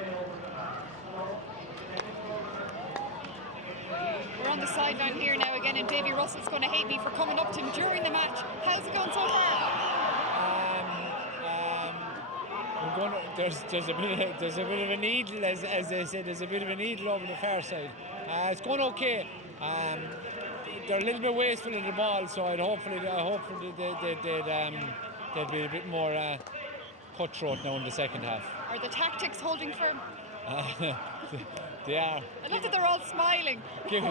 We're on the sideline here now again, and Davy Russell's going to hate me for coming up to him during the match. How's it going so far? There's a bit of a needle, as they said. There's a bit of a needle over the far side. It's going okay. They're a little bit wasteful of the ball, so hopefully they'd be a bit more cutthroat now in the second half. Are the tactics holding firm? They are. I love that they're all smiling. Give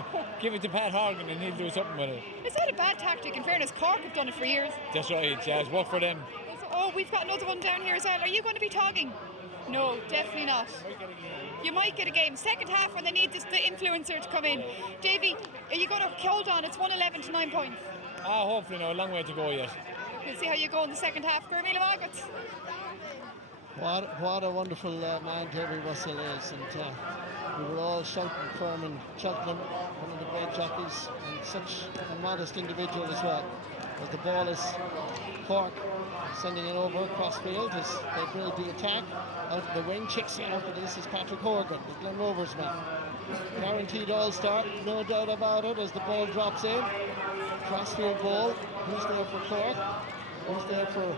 it to Pat Horgan and he'll do something with it. It's not a bad tactic. In fairness, Cork have done it for years. That's right. Yeah, it's worked for them. Oh, we've got another one down here as well. Are you going to be togging? No, definitely not. You might get a game. Second half when they need the influencer to come in. Davy, are you going to hold on? It's 111 to 9 points. Hopefully no, a long way to go yet. We'll see how you go in the second half. Gurmila Margaret. What a wonderful man Davy Russell is, and we were all shouting for him in Cheltenham, one of the great jockeys, and such a modest individual as well. As the ball is Cork sending it over across field as they build the attack. Out of the wing, chicks out of this is Patrick Horgan, the Glen Rovers man. Guaranteed all-star, no doubt about it, as the ball drops in. Crossfield ball, who's there for Cork? Who's there for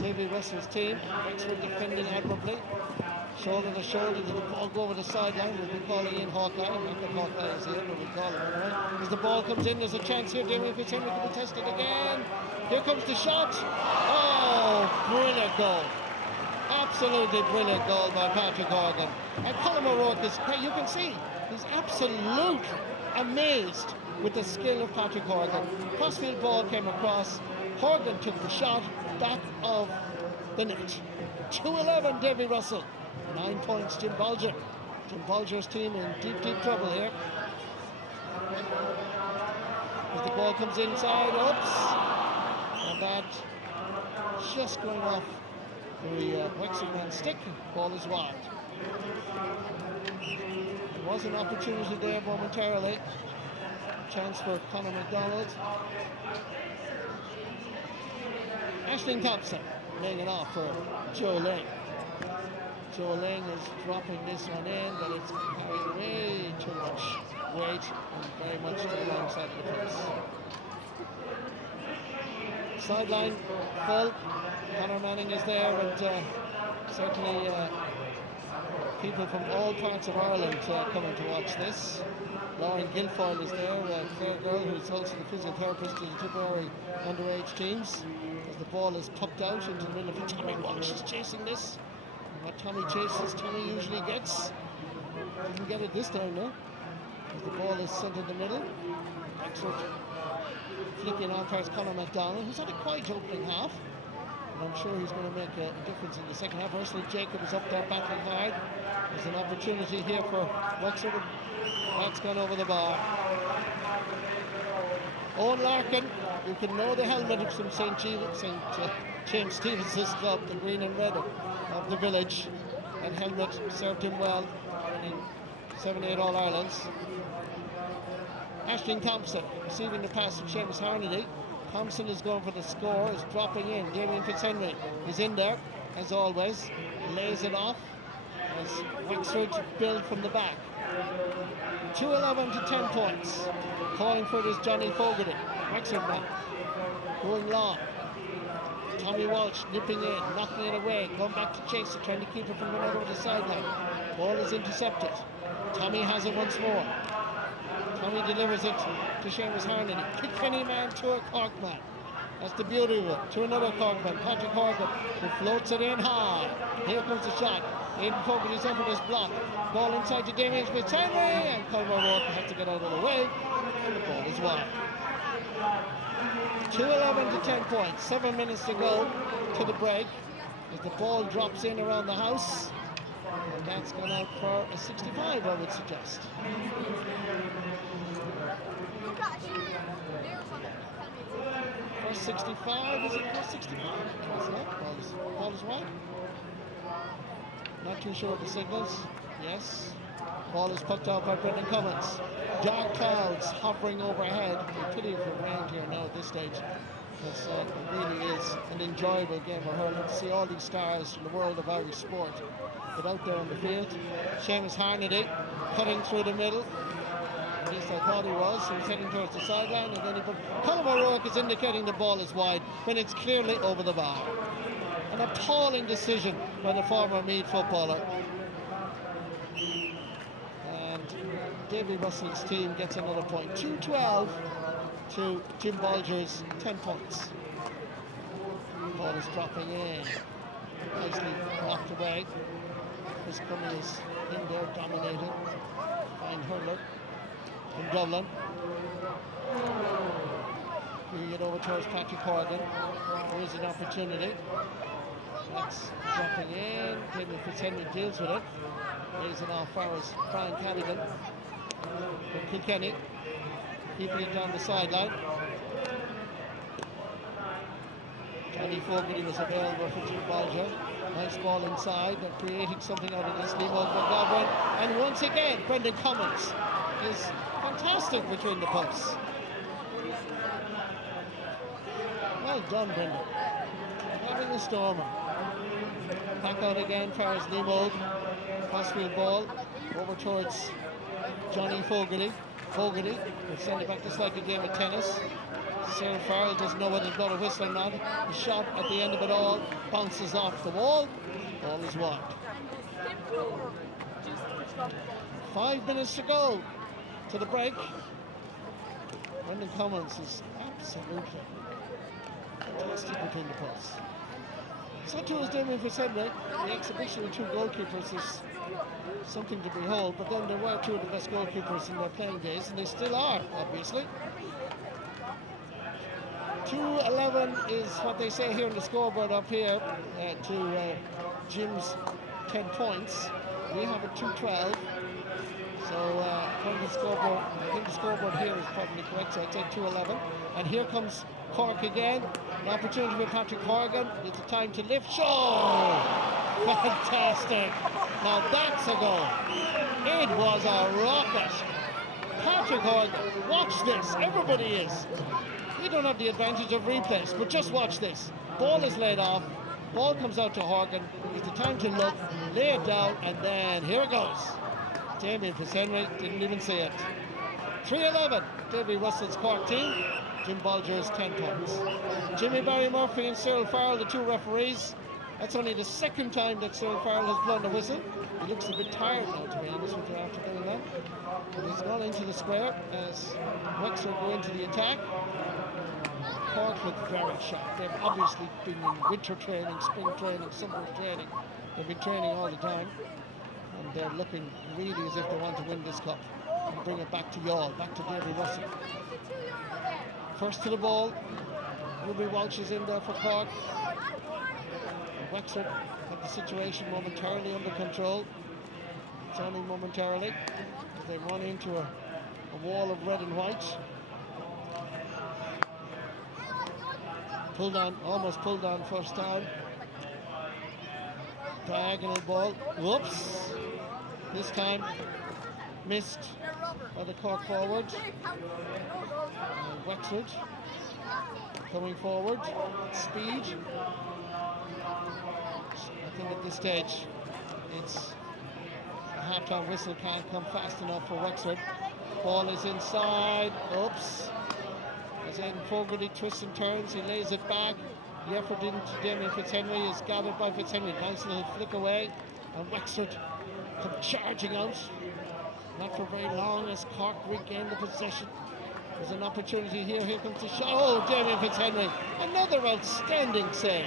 Davy Russell's team? Wexford defending admirably. Shoulder to shoulder, did the ball go over the sideline? We'll be calling in Hawkeye. Not that Hawkeye is here, but we'll call him anyway. As the ball comes in, there's a chance here. Damien Fitzhenry can be tested again. Here comes the shot. Oh, brilliant goal. Absolutely brilliant goal by Patrick Horgan. And Colm O'Rourke is, you can see, he's absolutely amazed with the skill of Patrick Horgan. Crossfield ball came across. Horgan took the shot back of the net. 2-11, Davy Russell. 9 points, Jim Bulger. Jim Bulger's team in deep, deep trouble here. As the ball comes inside, oops. And that just going off the Wexford man's stick. Ball is wide. There was an opportunity there momentarily. Chance for Conor McDonald. Aisling Thompson laying it off for Joe Lang. Joe Lang is dropping this one in, but it's carrying way too much weight and very much to the wrong side of the post. Sideline full. Conor Manning is there, and certainly people from all parts of Ireland coming to watch this. Lauren Guilfoyle is there, Claire Girl, who's also the physiotherapist to the Tipperary underage teams. As the ball is popped out into the middle of it, Tommy Walsh is chasing this. And what Tommy chases, Tommy usually gets. Didn't get it this time, though. As the ball is sent in the middle. Wexford flicking on towards Conor McDonald, who's had a quiet opening half. And I'm sure he's going to make a difference in the second half. Ursula Jacob is up there battling hard. There's an opportunity here for Wexford. That's gone over the bar. Owen Larkin, you can know the helmet of some St. James Stevens's club, the green and red of the village. That helmet served him well, winning 7-8 All-Irelands. Aisling Thompson receiving the pass from Seamus Harnedy. Thompson is going for the score, is dropping in. Damien Fitzhenry is in there, as always. Lays it off as Wexford build from the back. 2-11 to 10 points. Calling for it is Johnny Fogarty, Wexford man. Going long. Tommy Walsh nipping in, knocking it away, going back to chase it, trying to keep it from going over the sideline. Ball is intercepted. Tommy has it once more. Tommy delivers it to Seamus Harnedy. Kilkenny man to a Cork man. That's the beauty of it. To another Cork man, Patrick Horgan, who floats it in high. Here comes the shot. Aidan Fogarty's entered his block. Ball inside to Damien Fitzhenry, and Colm O'Rourke has to get out of the way. And the ball is wide. 2-11 to 10 points. 7 minutes to go to the break. As the ball drops in around the house. And that's gone out for a 65, I would suggest. First 65, is it first 65? Ball is wide. Not too sure of the signals. Yes. Ball is put out by Brendan Cummins. Dark clouds hovering overhead. A pity for rain here now at this stage. Because it really is an enjoyable game of hurling to see all these stars from the world of Irish sport get out there on the field. Seamus Harnedy cutting through the middle. At least I thought he was. He was heading towards the sideline, and then he put. Colm O'Rourke is indicating the ball is wide when it's clearly over the bar. An appalling decision by the former Meath footballer. And Davy Russell's team gets another point. 2-12 to Jim Bolger's 10 points. Ball is dropping in. Nicely knocked away. Chris Cummins is in there dominating. Fine hurler from Dublin. We get over towards Patrick Horgan. There is an opportunity. That's dropping in. Damien Fitzhenry deals with it. Lays it off far as Brian Cadigan from Kilkenny. Keeping it down the sideline. Johnny Fogarty was available for Jim Bolger. Nice ball inside. They're creating something out of this. Liam McGovern. And once again, Brendan Cummins is fantastic between the posts. Well done, Brendan. Having a stormer. Back out again, far as Liam Crossfield ball. Over towards Johnny Fogarty. Fogarty will send it back just like a game of tennis. Sarah Farrell doesn't know whether to blow a whistle or not. The shot at the end of it all bounces off the wall. Ball is wide. 5 minutes to go to the break. Brendan Cummins is absolutely fantastic between the posts. So too is Damien Fitzhenry. The exhibition of two goalkeepers is something to behold, but then there were two of the best goalkeepers in their playing days, and they still are, obviously. 2-11 is what they say here on the scoreboard up here to Jim's 10 points. We have a 2-12. So from the scoreboard, I think the scoreboard here is probably correct, so I'd say 2-11. And here comes Cork again. An opportunity for Patrick Horgan. It's a time to lift. Oh, fantastic. Now that's a goal. It was a rocket. Patrick Horgan, watch this. Everybody is. You don't have the advantage of replays, but just watch this. Ball is laid off. Ball comes out to Horgan. It's the time to look, lay it down, and then here it goes. Damien Fitzhenry didn't even see it. 3-11, Davy Russell's Cork team. Jim Bolger's 10 points. Jimmy Barry Murphy and Cyril Farrell, the two referees. That's only the second time that Cyril Farrell has blown the whistle. He looks a bit tired now, to be honest with you, after doing that. But he's gone into the square as Wexford go into the attack. Cork look very sharp. They've obviously been in winter training, spring training, summer training. They've been training all the time. And they're looking really as if they want to win this cup and bring it back to Youghal, back to Davy Russell. First to the ball, Ruby Walsh is in there for Cork. And Wexford have the situation momentarily under control. It's only momentarily, as they run into a wall of red and white. Pulled on, almost pulled on first down. Diagonal ball, whoops. This time missed by the Cork forward. Wexford coming forward, speed. I think at this stage it's a half-time whistle can't come fast enough for Wexford. Ball is inside, oops. As Aidan Fogarty twists and turns, he lays it back. The effort into Damien Fitzhenry is gathered by Fitzhenry. Nice little flick away, and Wexford come charging out. Not for very long as Cork regain the possession. There's an opportunity here. Here comes the shot. Oh, Damien Fitzhenry. Another outstanding save.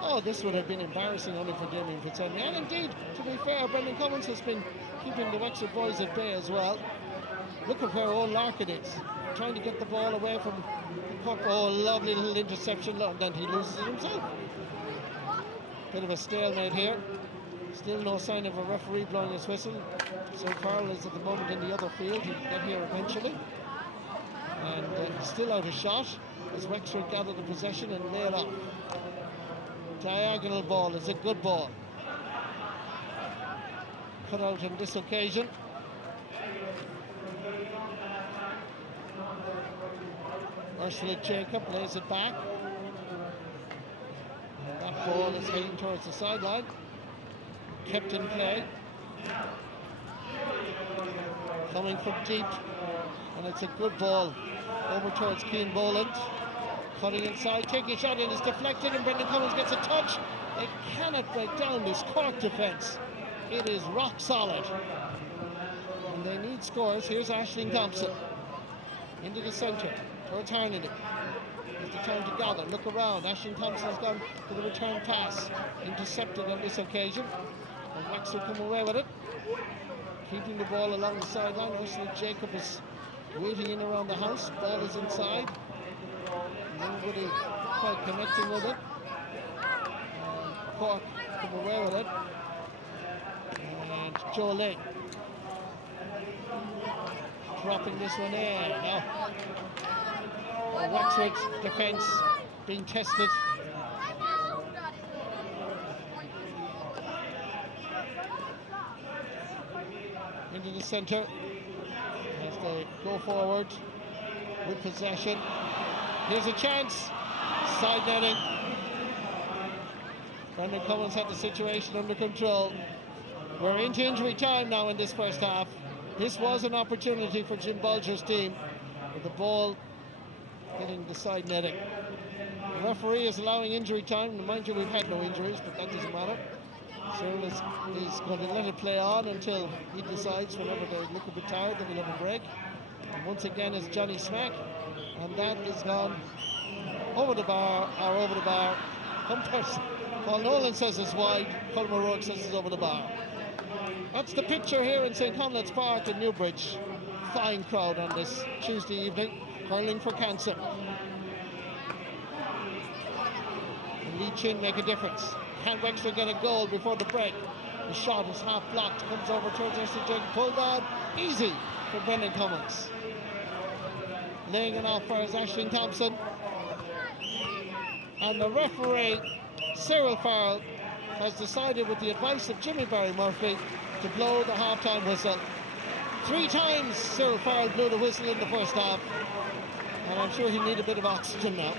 Oh, this would have been embarrassing only for Damien Fitzhenry. And indeed, to be fair, Brendan Cummins has been keeping the Wexford boys at bay as well. Look at where Owen Larkin is, trying to get the ball away from the Cork. Oh, lovely little interception, and then he loses it himself. Bit of a stalemate here. Still no sign of a referee blowing his whistle. So Farrell is at the moment in the other field. He'll get here eventually. And still out of shot as Wexford gather the possession and lay it off. Diagonal ball is a good ball. Cut out on this occasion. Ursula Jacob lays it back. And that ball is heading towards the sideline. Kept in play. Coming from deep. And it's a good ball over towards Cian Boland. Cutting inside, taking a shot and it's deflected, and Brendan Cummins gets a touch. They cannot break down this Cork defence. It is rock solid. And they need scores. Here's Aisling Thompson. Into the centre, towards Harnedy. It's the time to gather, look around. Aisling Thompson has gone for the return pass. Intercepted on this occasion. And Wexford come away with it. Keeping the ball along the sideline. Ursula Jacob is waiting in around the house. Ball is inside. Nobody quite connecting with it. Cork come away with it. And Joe Lane dropping this one in. Now, Wexford's defence being tested. Into the centre as they go forward with possession. Here's a chance. Side netting. Brendan Cummins had the situation under control. We're into injury time now in this first half. This was an opportunity for Jim Bolger's team, with the ball hitting the side netting. The referee is allowing injury time. Mind you, we've had no injuries, but that doesn't matter. Cyril is going to let it play on until he decides whenever they look a bit tired, then we'll have a break. And once again, it's Johnny Smack. And that is gone over the bar, or over the bar. Umpires. Paul Nolan says it's wide, Colm O'Rourke says it's over the bar. That's the picture here in St. Conleth's Park in Newbridge. Fine crowd on this Tuesday evening. Hurling for cancer. And Lee Chin make a difference. Can Wexford get a goal before the break? The shot is half blocked, comes over towards Jake, pulled on, easy for Brendan Cummins. Laying it off for his Aisling Thompson. And the referee, Cyril Farrell, has decided, with the advice of Jimmy Barry Murphy, to blow the half-time whistle. 3 times Cyril Farrell blew the whistle in the first half, and I'm sure he needs a bit of oxygen now,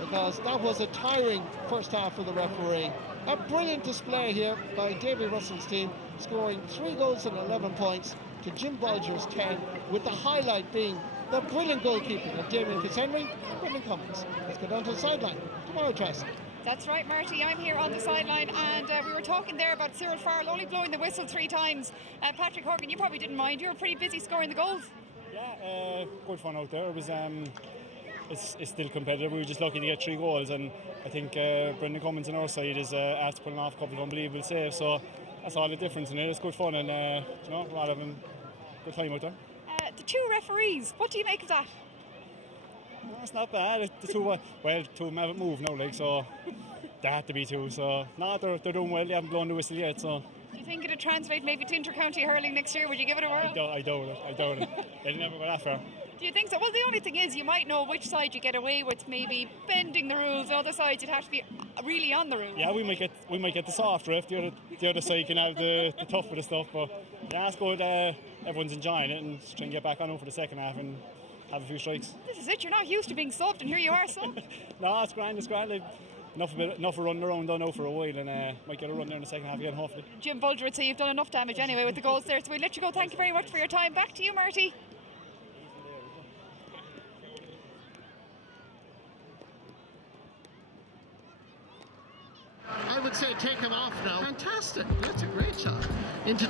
because that was a tiring first half for the referee. A brilliant display here by Davy Russell's team, scoring 3 goals and 11 points to Jim Bolger's 10, with the highlight being the brilliant goalkeeping of Damien Fitzhenry and Brendan Cummins. Let's go down to the sideline. Tomorrow, Tracy. That's right, Marty. I'm here on the sideline, and we were talking there about Cyril Farrell only blowing the whistle 3 times. Patrick Horgan, you probably didn't mind. You were pretty busy scoring the goals. Yeah, good fun out there. It was it's still competitive. We were just lucky to get 3 goals, and I think Brendan Cummins on our side is after pulling off a couple of unbelievable saves. So that's all the difference in it. It's good fun, and you know, we're all having a good time out there. The 2 referees, what do you make of that? No, it's not bad. The 2, well, 2 of them haven't moved now, like, so they had to be 2. So no, they're doing well. They haven't blown the whistle yet. So. Do you think it'll translate maybe to inter-county hurling next year? Would you give it a whirl? I doubt it. It'll never go that far. Do you think so? Well, the only thing is, you might know which side you get away with maybe bending the rules. The other side, you'd have to be really on the rules. Yeah, we might get the soft ref. The other side can have the tough bit of stuff. But yeah, it's good. Everyone's enjoying it, and trying to get back on for the second half and have a few strikes. This is it. You're not used to being subbed, and here you are subbed. No, it's grand. Like, enough of running around done now for a while, and might get a run there in the second half again, hopefully. Jim Bolger would say you've done enough damage anyway with the goals there, so we'll let you go. Thank you very much for your time. Back to you, Marty. I would say take him off now. Fantastic. That's a great shot. Into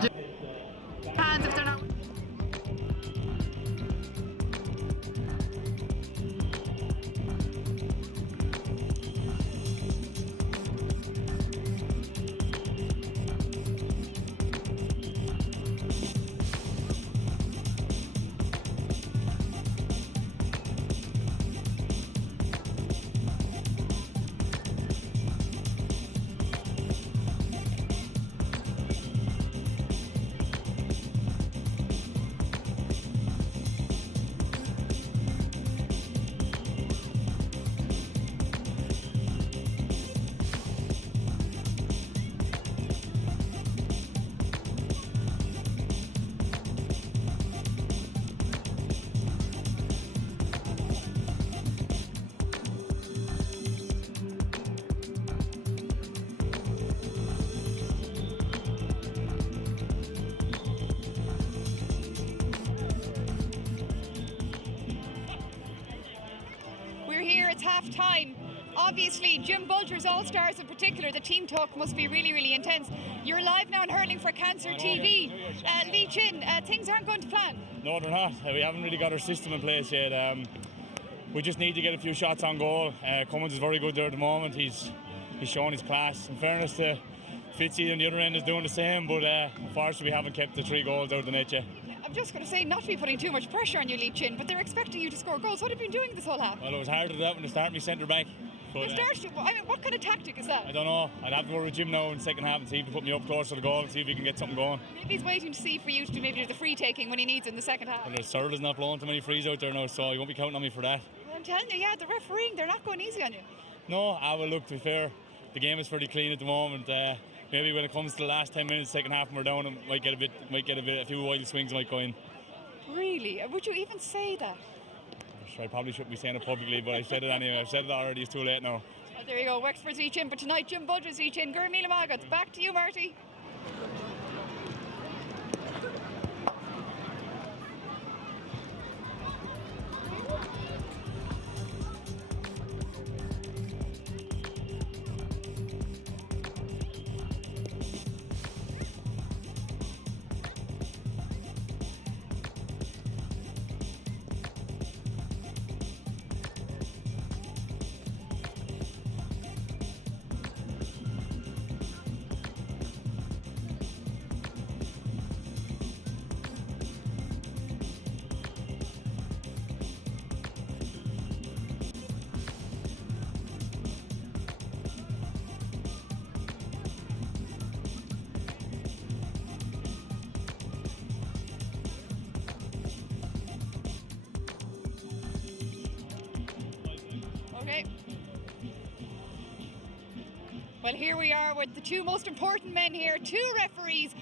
Hands if they're not. It's half time. Obviously, Jim Bolger's All-Stars in particular, the team talk must be really, really intense. You're live now on Hurling for Cancer TV. Lee Chin, things aren't going to plan. No, they're not. We haven't really got our system in place yet. We just need to get a few shots on goal. Cummins is very good there at the moment. He's showing his class. In fairness to Fitzy on the other end is doing the same, but unfortunately we haven't kept the 3 goals out of the net yet. I'm just going to say, not to be putting too much pressure on you, Lee Chin, but they're expecting you to score goals. What have you been doing this whole half? Well, it was hard to do that when they started me centre back. But, what kind of tactic is that? I don't know. I'd have to go to the gym now in the second half and see if he put me up close to the goal and see if he can get something going. Maybe he's waiting to see for you to do maybe the free taking when he needs it in the second half. Well, the Cyril is not blowing too many frees out there now, so he won't be counting on me for that. Well, I'm telling you, yeah, the refereeing, they're not going easy on you. No, well, look, to be fair, the game is pretty clean at the moment. Maybe when it comes to the last 10 minutes, second half, and we're down, it might get a few wild swings might go in. Really? Would you even say that? I probably shouldn't be saying it publicly, but I said it anyway. I've said it already. It's too late now. Well, there you go. Wexford's each in, but tonight Jim Bolger's each in. Gurmila Magat. Back to you, Marty. Well, here we are with the two most important men here, two referees.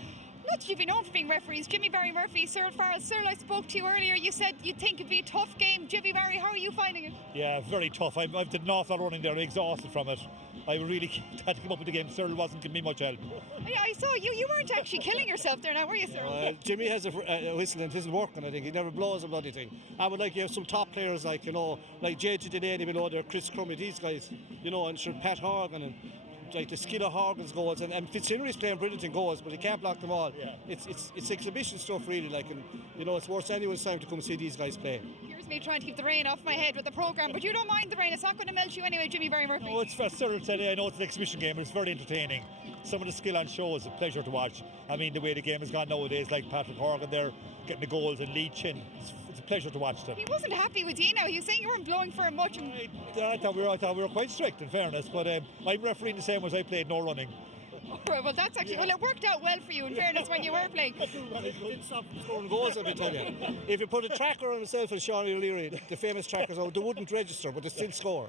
Not that you've been known for being referees, Jimmy Barry Murphy, Cyril Farrell. Cyril, I spoke to you earlier, you said you'd think it'd be a tough game. Jimmy Barry, how are you finding it? Yeah, very tough. I've did an awful lot running there, exhausted from it. I really had to come up with the game. Cyril wasn't giving me much help. Yeah, I saw you weren't actually killing yourself there now, were you, Cyril? Jimmy has a whistle and it isn't working, I think. He never blows a bloody thing. I would like you have some top players like, like JJ Delaney below there, Chris Crummy, these guys, and sure Pat Horgan and like the skill of Horgan's goals, and Fitzhenry's playing brilliant in goals, but he can't block them all. Yeah. It's exhibition stuff really, like, and it's worth anyone's time to come see these guys play. Here's me trying to keep the rain off my head with the programme, but you don't mind the rain, it's not going to melt you anyway, Jimmy Barry Murphy. No, it's for Cyril said, I know it's an exhibition game, but it's very entertaining. Some of the skill on show is a pleasure to watch. I mean, the way the game has gone nowadays, like Patrick Horgan there getting the goals and Lee Chin, it's a pleasure to watch them. He wasn't happy with you now. He was saying you weren't blowing for him much. I thought we were quite strict, in fairness, but I'm refereeing the same as I played, no running. Right, well, that's actually, well, it worked out well for you, in fairness, when you were playing. Didn't stop scoring goals, I tell you. If you put a tracker on himself and Sean O'Leary, the famous trackers, they wouldn't register, but they still score.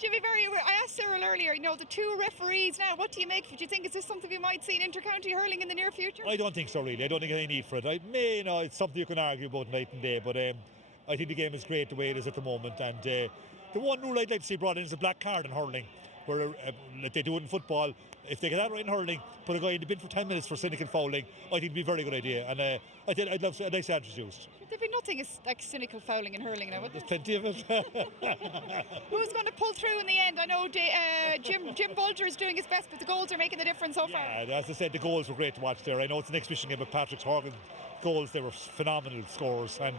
Jimmy Barry, I asked Cyril earlier, the two referees now, what do you make of it? Do you think is this something we might see in inter-county hurling in the near future? I don't think so, really. I don't think there's any need for it. It's something you can argue about night and day, but I think the game is great the way it is at the moment. And the one rule I'd like to see brought in is a black card in hurling, where like they do it in football. If they get that right in hurling, put a guy in the bin for 10 minutes for cynical fouling, I think it'd be a very good idea. And I'd like to see that introduced. There'd be nothing like cynical fouling in hurling now, would there? There's plenty of it. Who's going to pull through in the end? I know Jim Bulger is doing his best, but the goals are making the difference so far. Yeah, as I said, the goals were great to watch there. I know it's an exhibition game, but Patrick Horgan goals, they were phenomenal scores, and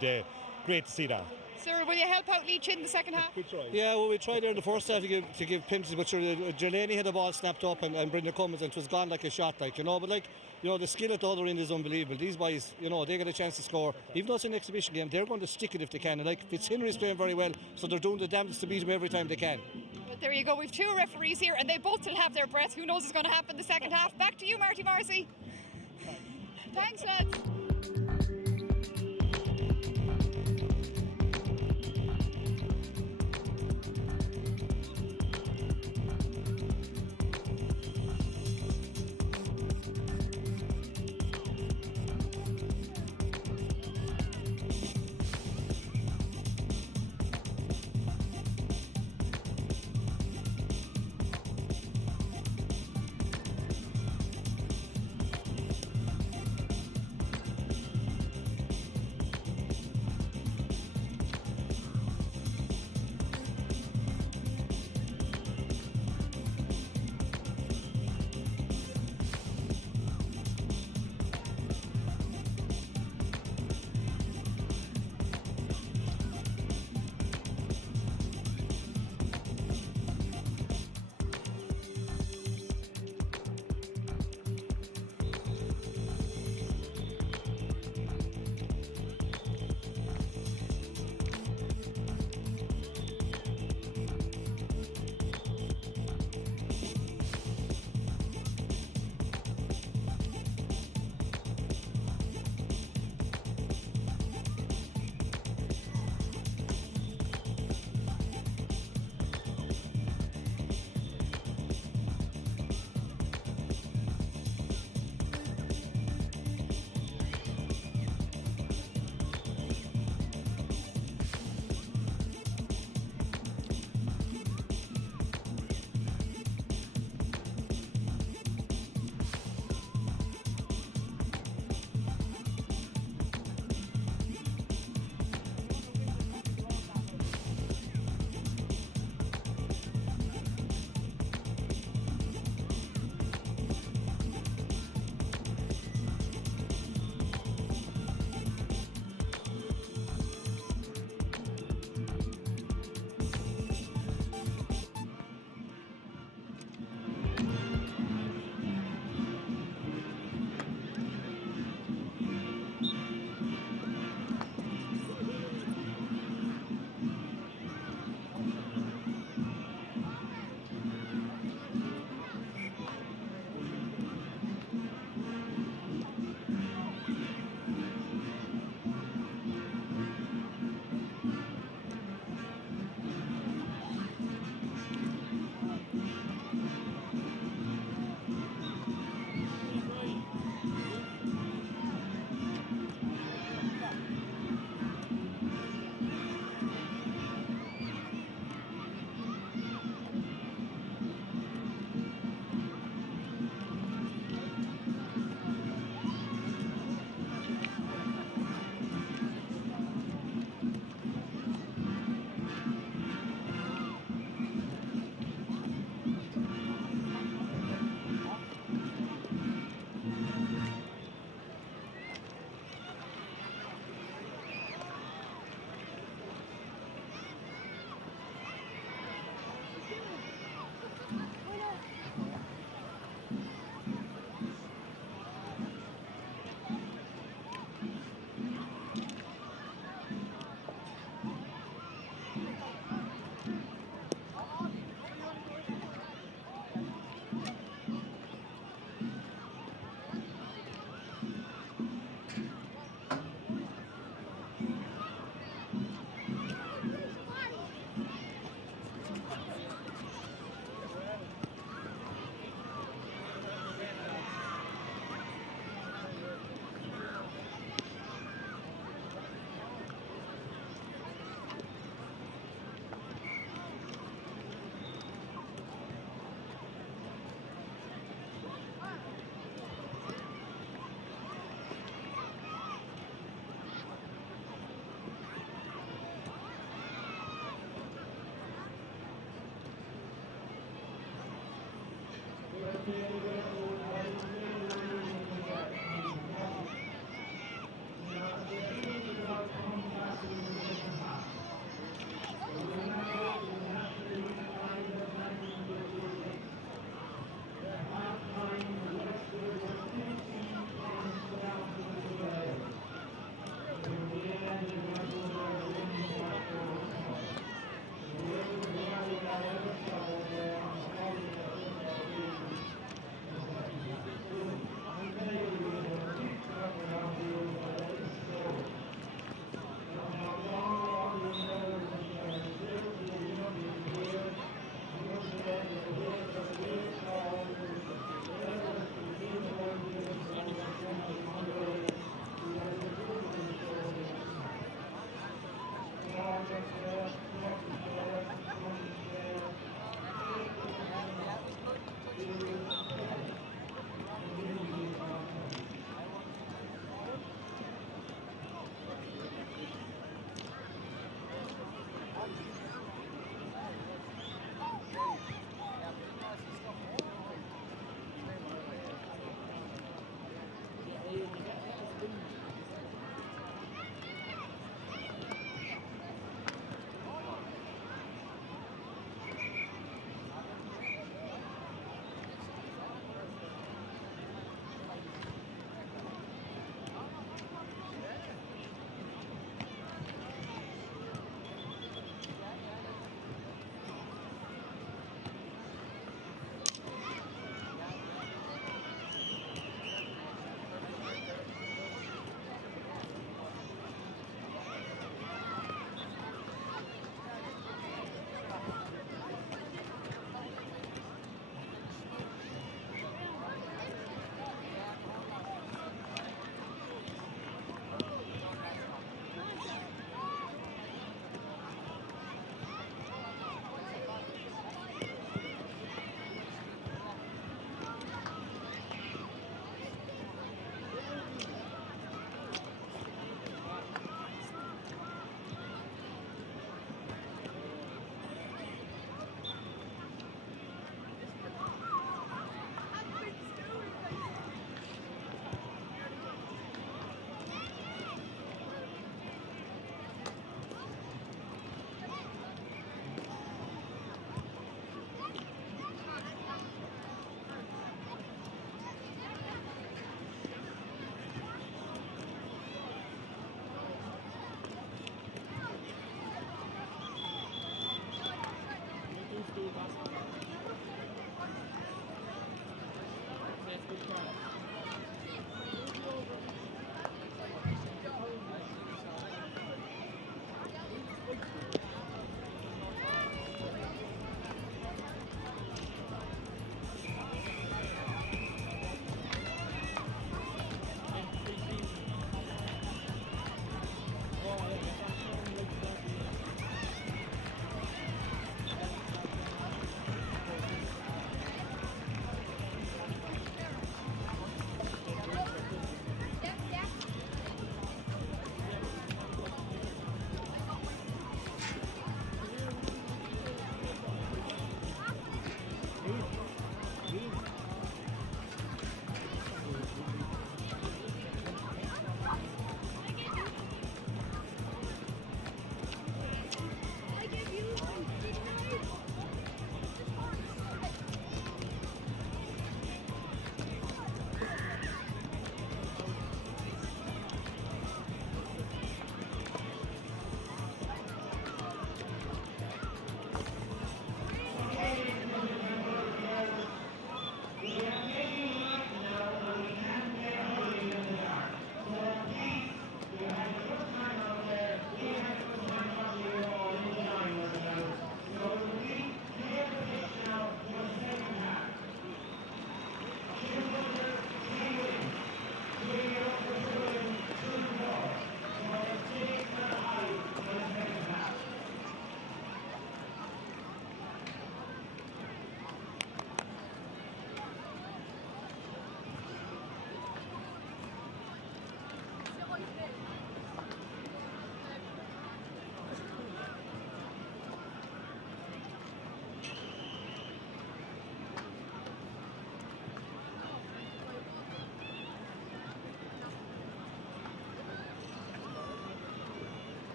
great to see that. Sir, will you help out Leach in the second half? Good try. Yeah, well, we tried there in the first half to give penalties, but sure, Delaney had the ball snapped up and Brendan Cummins, and it was gone like a shot, but the skill at the other end is unbelievable. These boys, they get a chance to score. Even though it's an exhibition game, they're going to stick it if they can. And like Fitzhenry's playing very well, so they're doing the damnedest to beat him every time they can. Well, there you go. We've two referees here, and they both still have their breath. Who knows what's going to happen in the second half? Back to you, Marty Marcy. Thanks, lads.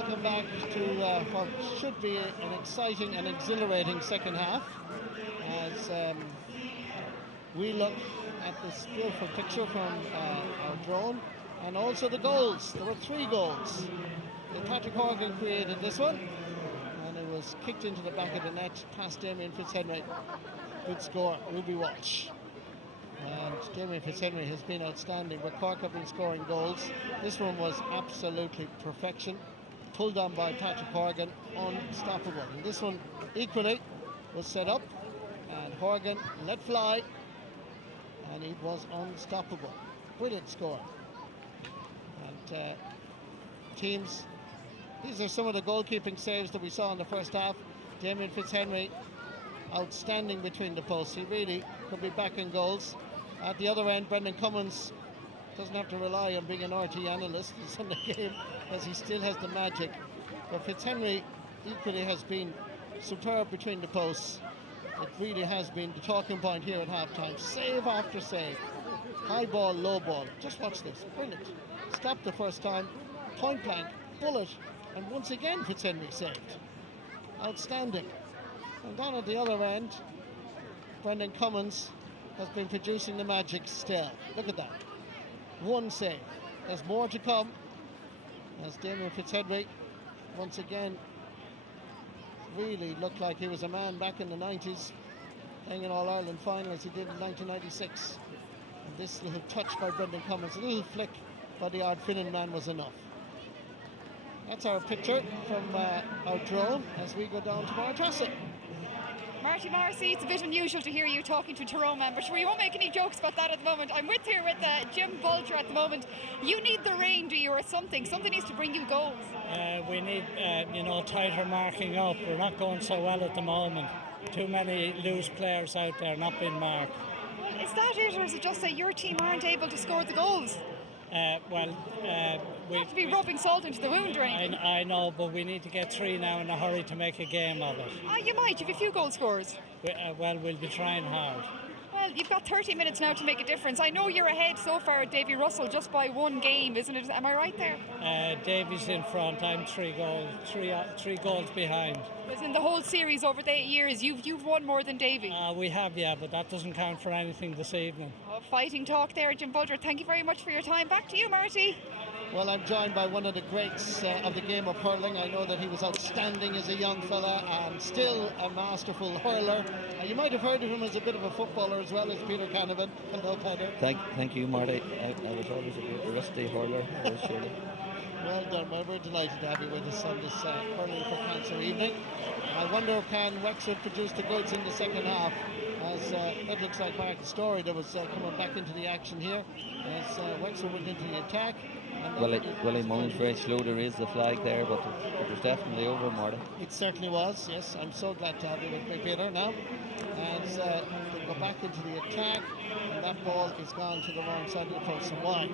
welcome back to what should be an exciting and exhilarating second half as we look at this beautiful picture from our drone and also the goals. There were 3 goals. Patrick Horgan created this one and it was kicked into the back of the net past Damien Fitzhenry. Good score, Ruby Walsh. And Damien Fitzhenry has been outstanding, but Cork have been scoring goals. This one was absolutely perfection, pulled on by Patrick Horgan, unstoppable. And this one equally was set up and Horgan let fly and it was unstoppable. Brilliant score. And teams, these are some of the goalkeeping saves that we saw in the first half. Damien Fitzhenry outstanding between the posts. He really could be back in goals. At the other end, Brendan Cummins doesn't have to rely on being an RT analyst in the game as he still has the magic. But Fitzhenry equally has been superb between the posts. It really has been the talking point here at halftime. Save after save. High ball, low ball. Just watch this. Brilliant. Stopped the first time. Point blank. Bullet. And once again Fitzhenry saved. Outstanding. And down at the other end, Brendan Cummins has been producing the magic still. Look at that. 1 save. There's more to come as Damien Fitzhenry once again really looked like he was a man back in the 90s, playing in All-Ireland final as he did in 1996. And this little touch by Brendan Cummins, a little flick by the Ardfinnan man was enough. That's our picture from our drone as we go down to Martressa. Marty Morrissey, it's a bit unusual to hear you talking to a Tyrone man, but sure, we won't make any jokes about that at the moment. I'm with Jim Bulger at the moment. You need the rain, do you, or something? Something needs to bring you goals. We need, tighter marking up. We're not going so well at the moment. Too many loose players out there not being marked. Well, is that it, or is it just that your team aren't able to score the goals? We have to be rubbing salt into the wound or anything. I know, but we need to get 3 now in a hurry to make a game of it. You might, you've a few goal scorers. We'll be trying hard. Well, you've got 30 minutes now to make a difference. I know you're ahead so far at Davy Russell just by 1 game, isn't it? Am I right there? Davy's in front. I'm 3 goals behind. Because in the whole series over the 8 years, you've won more than Davy. We have, yeah, but that doesn't count for anything this evening. Fighting talk there, Jim Bulger. Thank you very much for your time. Back to you, Marty. Well, I'm joined by one of the greats of the game of hurling. I know that he was outstanding as a young fella and still a masterful hurler. You might have heard of him as a bit of a footballer as well as Peter Canavan. Hello, Peter. Thank you, Marty. I was always a rusty hurler. Well done. Well, we're delighted to have you with us on this Hurling for Cancer evening. I wonder, can Wexford produce the goods in the second half? As that looks like Mark Story that was coming back into the action here as Wexford went into the attack. Willie Mullins very slow to raise the flag there, but it was definitely over, Marty. It certainly was, yes. I'm so glad to have you with me, Peter, now. As they go back into the attack, and that ball is gone to the wrong side of the post and wide.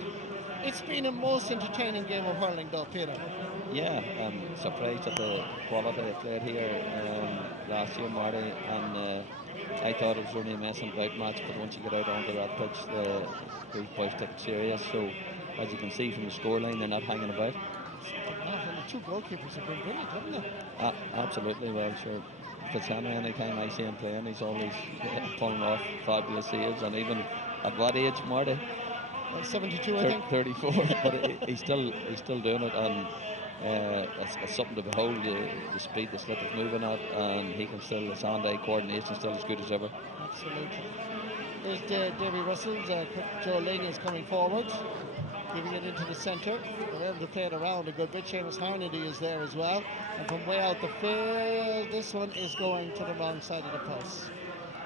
It's been a most entertaining game of hurling, though, Peter. Yeah, I'm surprised at the quality they played here last year, Marty, and I thought it was only a messing about match, but once you get out onto that pitch, these boys take it serious. So, as you can see from the scoreline, they're not hanging about. And the 2 goalkeepers have been brilliant, haven't they? Absolutely, well, sure. Fitzhenry, anytime I see him playing, he's always pulling off fabulous saves, and even at what age, Marty? 72, I think. 34, but he's still doing it, and it's something to behold, the speed the slip is moving at, and he can still, his hand-eye coordination still as good as ever. Absolutely. There's Davy Russell, Joe Laney is coming forward, giving it into the centre. They're able to play it around a good bit. Seamus Harnedy is there as well. And from way out the field, this one is going to the wrong side of the post.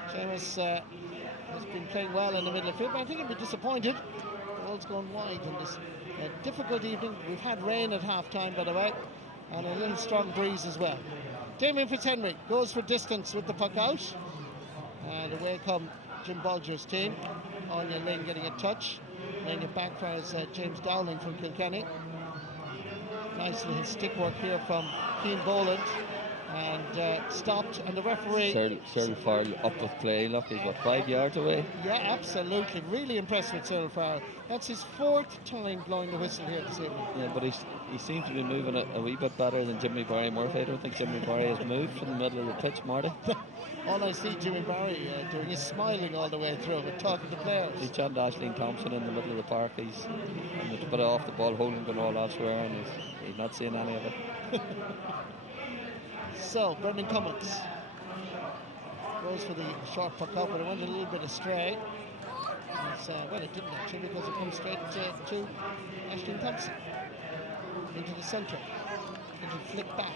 Seamus has been playing well in the middle of the field, but I think he'll be disappointed. The ball's gone wide in this difficult evening. We've had rain at half-time, by the way, and a little strong breeze as well. Damien Fitzhenry goes for distance with the puck out. And away come Jim Bulger's team. Anya Lynn getting a touch. Laying it back for James Dowling from Kilkenny. Nice little stick work here from Keane Boland. and stopped, and the referee... Cyril Farrell up with play, look, he's what, 5 yards away? Yeah, absolutely. Really impressed with Cyril Farrell. That's his 4th time blowing the whistle here this evening. Yeah, but he seems to be moving a wee bit better than Jimmy Barry Murphy. I don't think Jimmy Barry has moved from the middle of the pitch, Marty. All I see Jimmy Barry doing is smiling all the way through, but talking to players. He's John Ashling Thompson in the middle of the park. He's a bit off the ball, holding the ball elsewhere, and he's not seeing any of it. So, Brendan Cummins goes for the short puck out, but it went a little bit astray. Well, it didn't actually, because it comes straight to Ashling Thompson. Into the centre. Into flick back.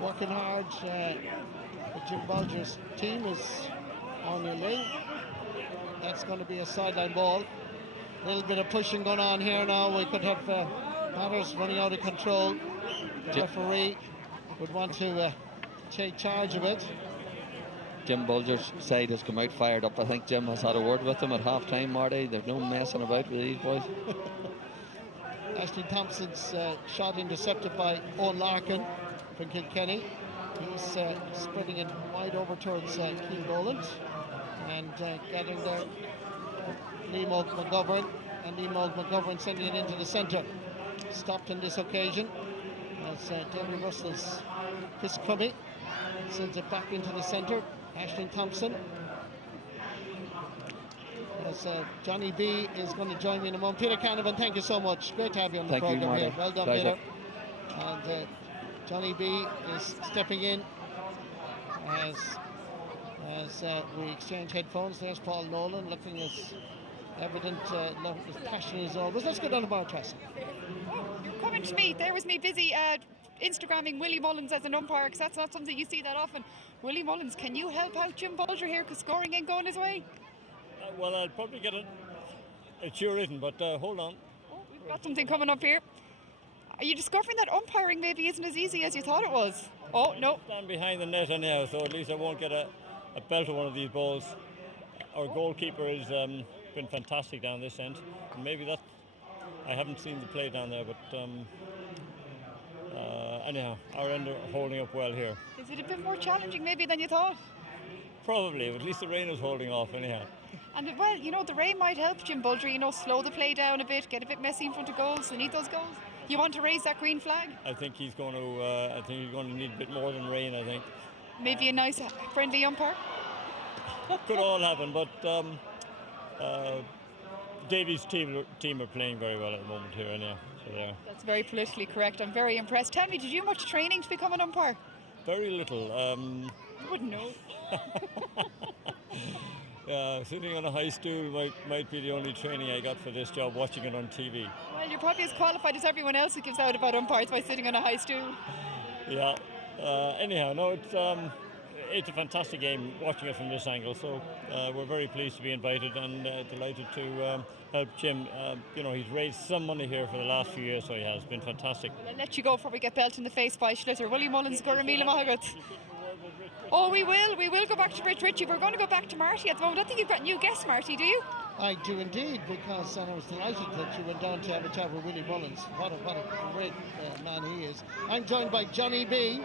Working hard. Jim Bolger's team is on your ling. That's going to be a sideline ball. A little bit of pushing going on here now. We could have matters running out of control. The referee would want to take charge of it. Jim Bulger's side has come out fired up. I think Jim has had a word with them at half time, Marty. There's no messing about with these boys. Ashling Thompson's shot intercepted by Owen Larkin from Kilkenny. He's spreading it wide over towards Keane Boland, and getting there Liam McGovern, and Liam McGovern sending it into the centre. Stopped on this occasion as David Russell's Chris Crummy sends it back into the centre. Ashling Thompson. As Johnny B is going to join me in a moment. Peter Canavan, thank you so much. Great to have you on the programme here. Well done, Pleasure. Peter. And Johnny B is stepping in as we exchange headphones. There's Paul Nolan looking as evident, as passionate as always. Let's go down to Bar Trestle. You're coming to me. There was me busy Instagramming Willie Mullins as an umpire, because that's not something you see that often. Willie Mullins, can you help out Jim Bulger here, because scoring ain't going his way? Well, I'll probably get it sure isn't, but hold on. Oh, we've got something coming up here. Are you discovering that umpiring maybe isn't as easy as you thought it was? Oh, no. Stand behind the net anyhow, so at least I won't get a belt of one of these balls. Our goalkeeper has been fantastic down this end. And maybe that, I haven't seen the play down there, but anyhow, our end are holding up well here. Is it a bit more challenging maybe than you thought? Probably, at least the rain is holding off anyhow. And well, you know, the rain might help Jim Bulger, you know, slow the play down a bit, get a bit messy in front of goals. They need those goals. You want to raise that green flag? I think he's going to need a bit more than rain, I think. Maybe a nice friendly umpire? Could all happen, but Davies' team are playing very well at the moment here anyhow. So yeah. That's very politically correct. I'm very impressed. Tell me, did you do much training to become an umpire? Very little. I wouldn't know. Sitting on a high stool might be the only training I got for this job, watching it on TV. Well, you're probably as qualified as everyone else who gives out about umpires by sitting on a high stool. Yeah. Anyhow, no, it's a fantastic game watching it from this angle, so we're very pleased to be invited and delighted to help Jim. He's raised some money here for the last few years, so he has been fantastic. Well, I'll let you go before we get belt in the face by Schlitter. Willie Mullins, Gurramila Mahagat. Oh, we will go back to Rich Ritchie. We're going to go back to Marty at the moment. I think you've got new guests, Marty, do you? I do indeed, because I was delighted that you went down to have a chat with Willie Mullins. What a great man he is. I'm joined by Johnny B.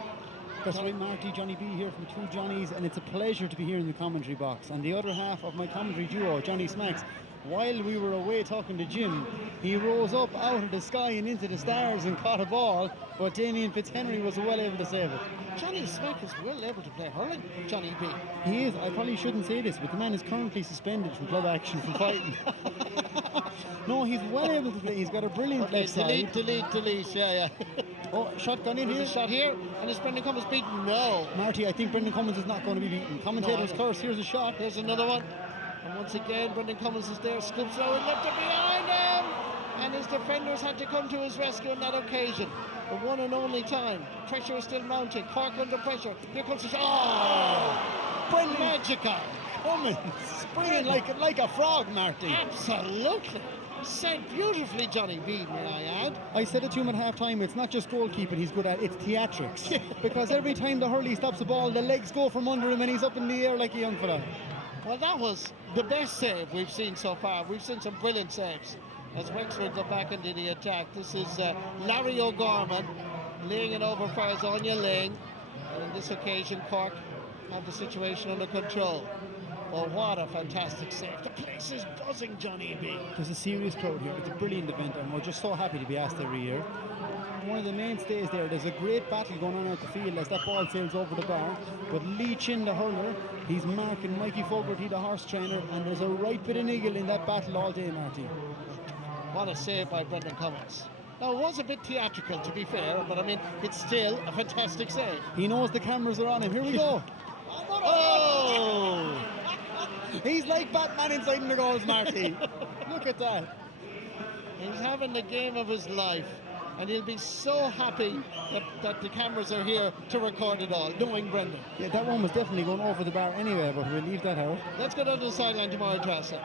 That's right, Marty, Johnny B here from Two Johnnies, and it's a pleasure to be here in the commentary box. And the other half of my commentary duo, Johnny Smacks, while we were away talking to Jim, he rose up out of the sky and into the stars and caught a ball, but Damien Fitzhenry was well able to save it. Johnny Smack is well able to play hurling, Johnny B. He is. I probably shouldn't say this, but the man is currently suspended from club action for fighting. No, he's well able to play. He's got a brilliant left side. Delete, yeah. Oh, shotgun in here. There's a shot here, and is Brendan Cummins beaten? No. Marty, I think Brendan Cummins is not going to be beaten. Commentator's curse. Here's a shot. Here's another one. And once again, Brendan Cummins is there, scoops it out and left it behind him. And his defenders had to come to his rescue on that occasion. The one and only time. Pressure is still mounting. Cork under pressure. Here comes the shot. Oh! Brendan Magical. Cummins springing like a frog, Marty. Absolutely. Said beautifully, Johnny B, may I add. I said it to him at half time, it's not just goalkeeping he's good at, it's theatrics. Because every time the hurley stops the ball, the legs go from under him and he's up in the air like a young fella. Well, that was the best save we've seen so far. We've seen some brilliant saves. as Wexford go back into the attack. This is Larry O'Gorman laying it over for Anya Ling. And on this occasion, Cork have the situation under control. Oh, what a fantastic save. The place is buzzing, Johnny B. There's a serious crowd here. It's a brilliant event, and we're just so happy to be asked every year. One of the mainstays there's a great battle going on out the field as that ball sails over the bar. But Lee Chin, the hurler, he's marking Mikey Fogarty, the horse trainer, and there's a right bit of niggle in that battle all day, Marty. What a save by Brendan Cummins. Now, it was a bit theatrical, to be fair, but I mean, it's still a fantastic save. He knows the cameras are on him. Here we go. Oh! He's like Batman inside the goals, Marty. Look at that. He's having the game of his life, and he'll be so happy that the cameras are here to record it all, knowing Brendan. Yeah, that one was definitely going over the bar anyway, but we'll leave that out. Let's go down to the sideline to Murtagh.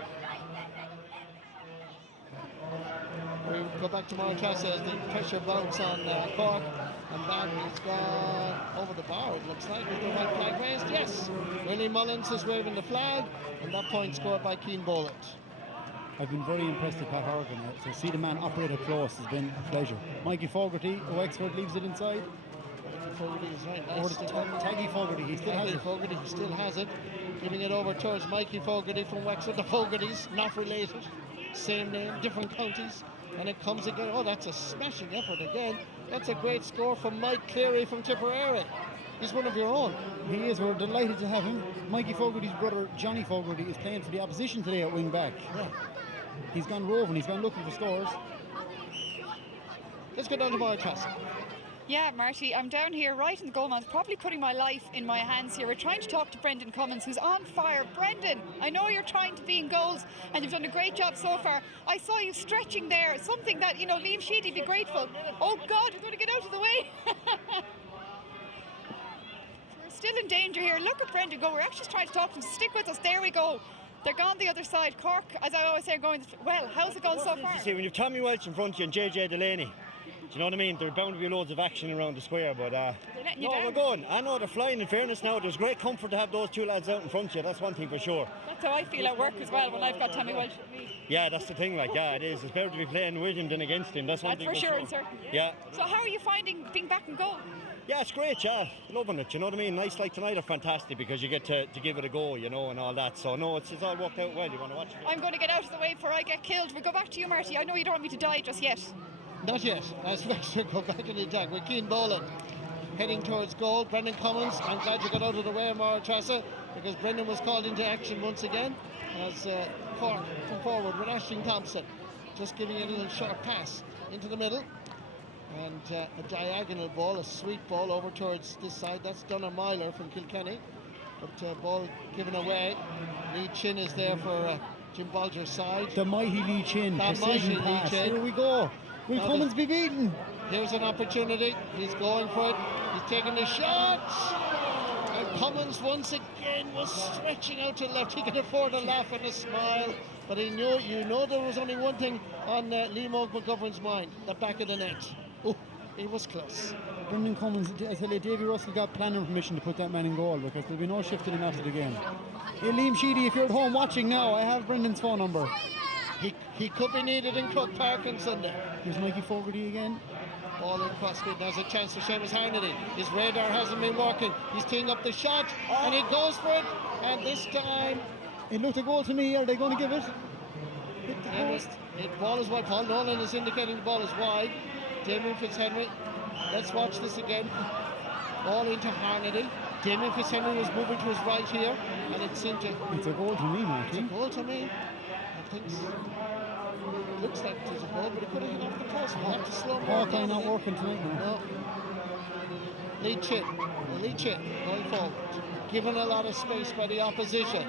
We go back to Murtagh as the pressure mounts on Cork, and that has gone over the bar, it looks like, with the white flag raised. Yes, Willie Mullins is waving the flag, and that point scored by Keane Boland. I've been very impressed with Pat Horgan. So see the man operate up close has been a pleasure. Mikey Fogarty, Wexford leaves it inside. Mikey Fogarty is right nice. Over to Taggy Fogarty, he still has it. Fogarty, he still has it. Giving it over towards Mikey Fogarty from Wexford. The Fogartys, not related. Same name, different counties. And it comes again. Oh, that's a smashing effort again. That's a great score from Mike Cleary from Tipperary. He's one of your own. He is. We're delighted to have him. Mikey Fogarty's brother, Johnny Fogarty, is playing for the opposition today at wing back. Yeah. He's gone roving. He's gone looking for scores. Let's go down to Murtagh. Yeah, Marty, I'm down here right in the goal mouth, probably putting my life in my hands here. We're trying to talk to Brendan Cummins, who's on fire. Brendan, I know you're trying to be in goals, and you've done a great job so far. I saw you stretching there, something that, you know, Liam Sheedy'd be grateful. Oh, God, we're going to get out of the way. We're still in danger here. Look at Brendan go. We're actually trying to talk to him. Stick with us. There we go. They're gone the other side. Cork, as I always say, are going well. How's it going so far? You see, when you've Tommy Welch in front of you and JJ Delaney, do you know what I mean? There's bound to be loads of action around the square, but we're going. I know they're flying. In fairness, now there's great comfort to have those two lads out in front of you. That's one thing for sure. That's how I feel at work as well when I've got Tommy Welch with me. Yeah, that's the thing. Like, yeah, it is. It's better to be playing with him than against him. That's one thing for sure, sir. Yeah. So how are you finding being back in goal? Yeah, it's great. Yeah, loving it. You know what I mean? Nights like tonight are fantastic because you get to give it a go, you know, and all that. So no, it's all worked out well. You want to watch it? I'm going to get out of the way before I get killed. We'll go back to you, Marty. I know you don't want me to die just yet. Not yet. As Wexford go back in the attack with Keane Boland heading towards goal. Brendan Cummins, I'm glad you got out of the way of Murtagh, because Brendan was called into action once again as Cork come forward with Ashton Thompson just giving it a little short pass into the middle, and a diagonal ball, a sweet ball over towards this side. That's Donna Myler from Kilkenny, but ball given away. Lee Chin is there for Jim Bolger's side. The mighty Lee Chin, that precision mighty pass. Lee Chin. Here we go. Will Cummins be beaten? Here's an opportunity. He's going for it. He's taking the shot. And Cummins once again was stretching out to the left. He can afford a laugh and a smile. But he knew, there was only one thing on Liam McGovern's mind, the back of the net. Oh, he was close. Brendan Cummins, I tell you, Davy Russell got planning permission to put that man in goal because there'll be no shifting him after the game. Hey, Liam Sheedy, if you're at home watching now, I have Brendan's phone number. He could be needed in Crook Park on Sunday. Here's Mikey Fogarty again. Ball in crossfield. There's a chance for Seamus Harnedy. His radar hasn't been working. He's teeing up the shot, and he goes for it. And this time, it looked a goal to me. Are they going to give it? Hit the post. Ball is wide. Paul Nolan is indicating the ball is wide. Damien Fitzhenry. Let's watch this again. Ball into Harnedy. Damien Fitzhenry was moving to his right here, and it seemed to. It's a goal to me, Marty. It's a goal to me. I think so. It looks like there's a goal, but it could have hit off the post. We'll have to slow him down. Hawkeye not working tonight now. No. Lee Chin going forward. Given a lot of space by the opposition.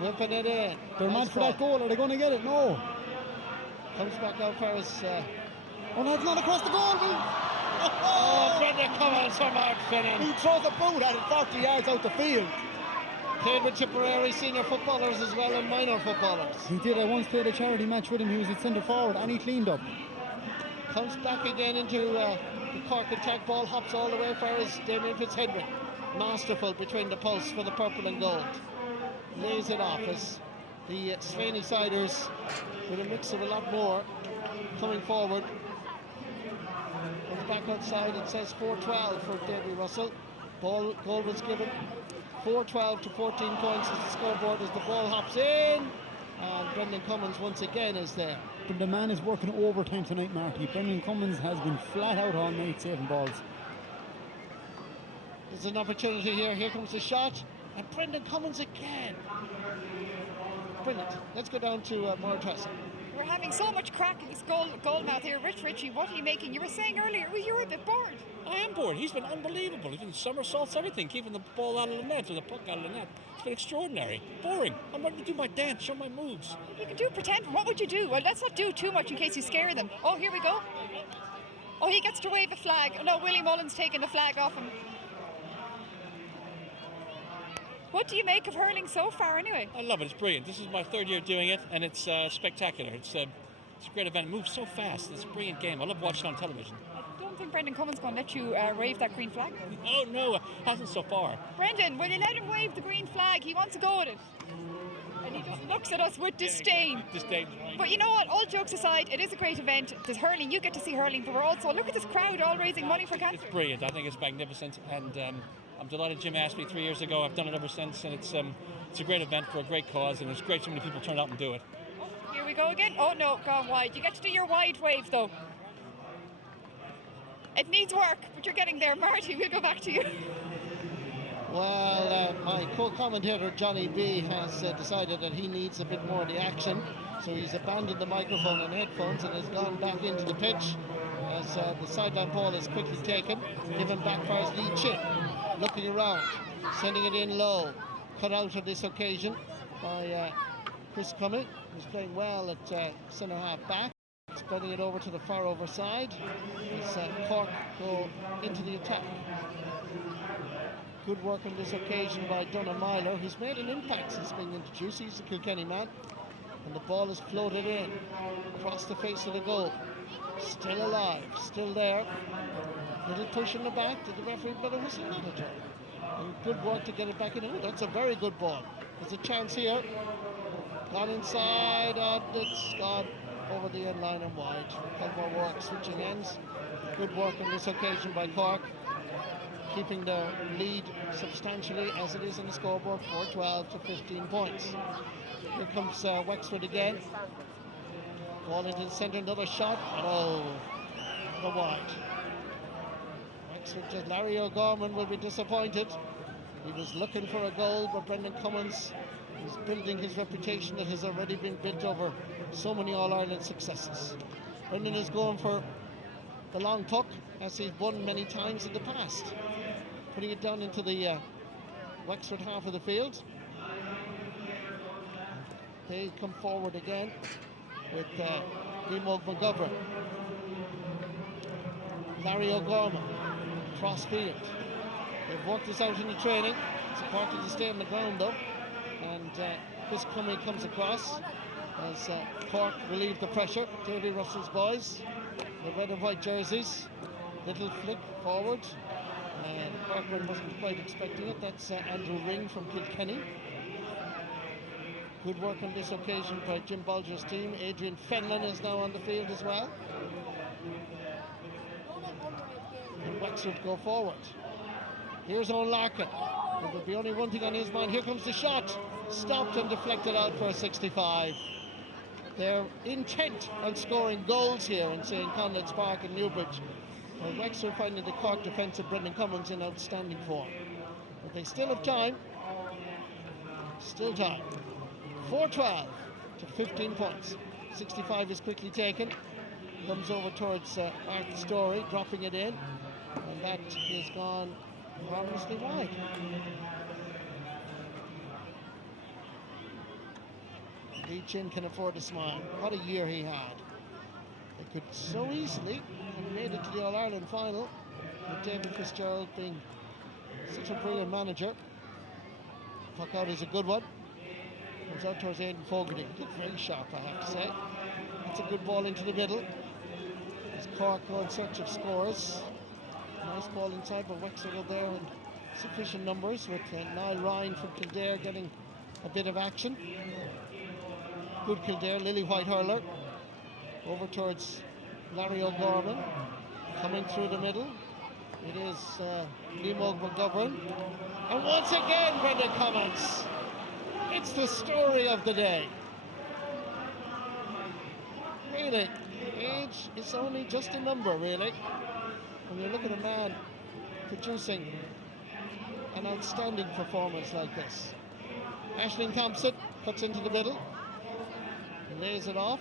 Whipping it in. They're mad for that goal. Are they going to get it? No. Comes back out for his. Oh no, it's not across the goal. Oh, Brendan Cummins from Mark Finnan. He throws a boot at it 40 yards out the field. Played with Tipperary senior footballers as well and minor footballers. He did. I once played a charity match with him. He was at centre forward and he cleaned up. Comes back again into the Cork attack. Ball hops all the way for his Damien Fitzhenry. Masterful between the posts for the purple and gold. Lays it off as the Slaney-siders with a mix of a lot more coming forward. Comes back outside, it says 4-12 for Davy Russell. Goal was given. 4-12 to 14 points as the scoreboard as the ball hops in. And Brendan Cummins once again is there. But the man is working overtime tonight, Marty. Brendan Cummins has been flat out all night saving balls. There's an opportunity here. Here comes the shot. And Brendan Cummins again. Brilliant. Let's go down to Murtagh. We're having so much crack in this goal mouth here. Richie, what are you making? You were saying earlier, you were a bit bored. I am bored. He's been unbelievable. He's been somersaults, everything, keeping the ball out of the net or the puck out of the net. It's been extraordinary. Boring. I'm ready to do my dance, show my moves. You can do pretend. What would you do? Well, let's not do too much in case you scare them. Oh, here we go. Oh, he gets to wave a flag. Oh, no, Willie Mullen's taking the flag off him. What do you make of hurling so far, anyway? I love it. It's brilliant. This is my third year doing it, and it's spectacular. It's a great event. It moves so fast. It's a brilliant game. I love watching it on television. I don't think Brendan Cummins going to let you wave that green flag. Oh, no, hasn't so far. Brendan, will you let him wave the green flag? He wants to go at it. And he just looks at us with disdain. Disdain, right. But you know what? All jokes aside, it is a great event. There's hurling. You get to see hurling, but we're also, look at this crowd all raising money for cancer. It's brilliant. I think it's magnificent. And I'm delighted Jim asked me 3 years ago. I've done it ever since. And it's a great event for a great cause. And it's great so many people turn out and do it. Oh, here we go again. Oh, no, gone wide. You get to do your wide wave, though. It needs work, but you're getting there. Marty, we'll go back to you. Well, my co-commentator Johnny B has decided that he needs a bit more of the action, so he's abandoned the microphone and headphones and has gone back into the pitch as the sideline ball is quickly taken, given back for his Lee Chin, looking around, sending it in low, cut out on this occasion by Chris Cumming, who's playing well at centre half back, spreading it over to the far over side as Cork go into the attack. Good work on this occasion by Donagh Myler, who's made an impact since being introduced. He's a Kilkenny man. And the ball is floated in across the face of the goal. Still alive, still there. Little push in the back. Did the referee blow a whistle? Not at all. And good work to get it back in. Oh, that's a very good ball. There's a chance here. Gone inside, and it's gone over the end line and wide. More work, switching ends. Good work on this occasion by Cork, keeping their lead substantially as it is on the scoreboard, 4-12 to 15 points. Here comes Wexford again. Ball into the centre, another shot. No, the wide. Wexford, just Larry O'Gorman will be disappointed. He was looking for a goal, but Brendan Cummins is building his reputation that has already been built over so many All-Ireland successes. Brendan is going for the long puck, as he's won many times in the past. Putting it down into the Wexford half of the field. They come forward again with Dimog McGovern. Larry O'Gorman, cross field. They've worked this out in the training. It's important to stay on the ground though. And Chris Cumming comes across as Cork relieve the pressure. Davy Russell's boys, the red and white jerseys. Little flick forward. And Corcoran wasn't quite expecting it. That's Andrew Ring from Kilkenny. Good work on this occasion by Jim Bolger's team. Adrian Fenlon is now on the field as well. And Wexford go forward. Here's Owen Larkin. There will be only one thing on his mind. Here comes the shot. Stopped and deflected out for a 65. They're intent on scoring goals here in St. Conleth's Park in Newbridge. Well, Wexford finding the Cork defence of Brendan Cummins in outstanding form. But they still have time. Still time. 4-12 to 15 points. 65 is quickly taken. Comes over towards Arthur Story, dropping it in. And that is gone harmlessly wide. Lee Chin can afford a smile. What a year he had. They could so easily have made it to the All-Ireland final, with David Fitzgerald being such a brilliant manager. Puck out is a good one. Comes out towards Aidan Fogarty. Looked very sharp, I have to say. That's a good ball into the middle. As Cork go in search of scores. Nice ball inside, but Wexford are there in sufficient numbers, with Niall Ryan from Kildare getting a bit of action. good Kildare, Lily White hurler. Over towards Larry O'Gorman. Coming through the middle. It is Liam McGovern. And once again, Brendan Cummins. It's the story of the day. Really, age is only just a number, really. When you look at a man producing an outstanding performance like this. Aisling Thompson cuts into the middle, lays it off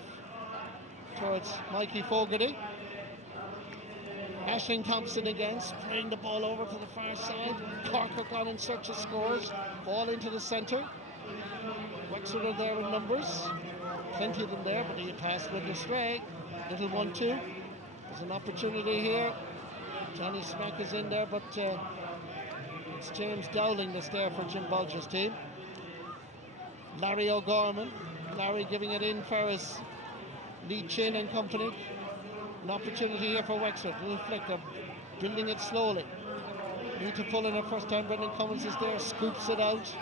towards Mikey Fogarty. Aisling Thompson again, spraying the ball over to the far side. Cork are gone in search of scores. Ball into the centre. Wexford are there in numbers. Plenty of them there, but he passed with astray. Little 1-2. There's an opportunity here. Johnny Smack is in there, but it's James Dowling that's there for Jim Bulger's team. Larry O'Gorman. Larry giving it in for his Lee Chin and company. An opportunity here for Wexford. Little flick, they're building it slowly. Need to pull in it first time. Brendan Cummins is there, scoops it out.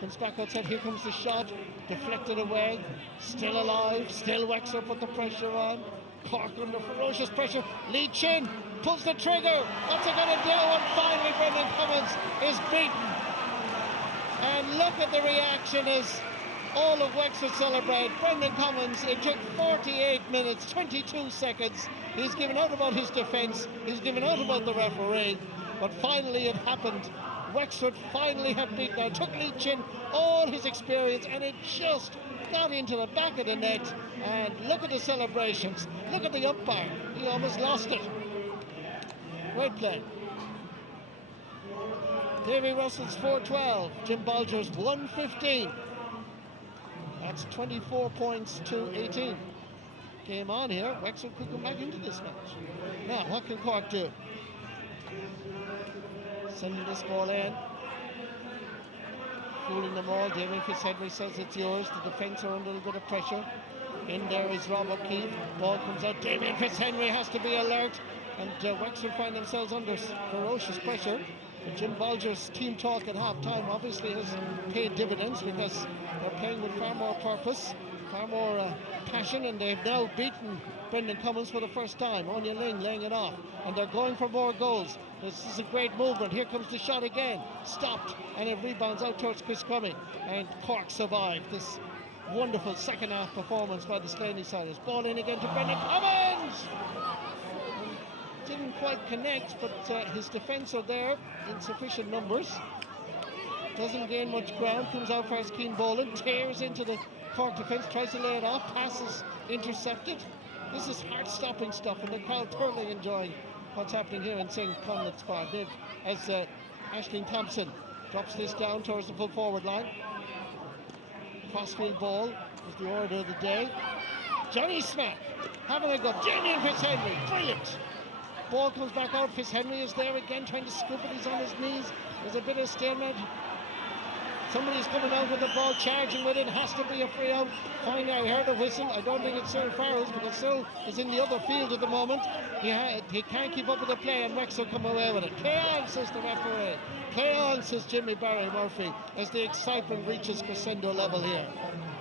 Comes back outside, here comes the shot. Deflected away. Still alive, still Wexford put the pressure on. Cork under ferocious pressure. Lee Chin pulls the trigger. What's it going to do? And finally Brendan Cummins is beaten. And look at the reaction as all of Wexford celebrate. Brendan Cummins, it took 48 minutes, 22 seconds. He's given out about his defence. He's given out about the referee. But finally it happened. Wexford finally have beaten. Now, it took Lee Chin all his experience and it just got into the back of the net. And look at the celebrations. Look at the umpire. He almost lost it. Great play. Davy Russell's 4-12. Jim Bulger's 1-15. That's 24 points to 18. Game on here. Wexford could come back into this match. Now, what can Cork do? Sending this ball in. Fooling them all. Damien Fitzhenry says it's yours. The defence are under a little bit of pressure. In there is Rob O'Keefe. Ball comes out. Damien Fitzhenry has to be alert. And Wexford find themselves under ferocious pressure. But Jim Bulger's team talk at half-time obviously has paid dividends because they're playing with far more purpose, far more passion, and they've now beaten Brendan Cummins for the first time. Anya Ling laying it off, and they're going for more goals. This is a great movement. Here comes the shot again. Stopped, and it rebounds out towards Chris Cumming. And Cork survived this wonderful second half performance by the Slaney Siders. Ball in again to Brendan Cummins! Didn't quite connect, but his defence are there in sufficient numbers. Doesn't gain much ground, comes out for his Keen Boland, tears into the Cork defence, tries to lay it off, passes intercepted. This is heart-stopping stuff, and the crowd thoroughly enjoying what's happening here in St. Conleth's Park. As Aisling Thompson drops this down towards the full forward line. Crossfield ball is the order of the day. Johnny Smack having a go. Damien Fitzhenry, brilliant. Ball comes back out. Fitzhenry is there again, trying to scoop it. He's on his knees. There's a bit of stalemate. Somebody's coming out with the ball, charging with it. Has to be a free out. Finally, I heard a whistle. I don't think it's Cyril Farrell's because Cyril is in the other field at the moment. He can't keep up with the play, and Wexford come away with it. Play on, says the referee. Play on, says Jimmy Barry Murphy, as the excitement reaches crescendo level here.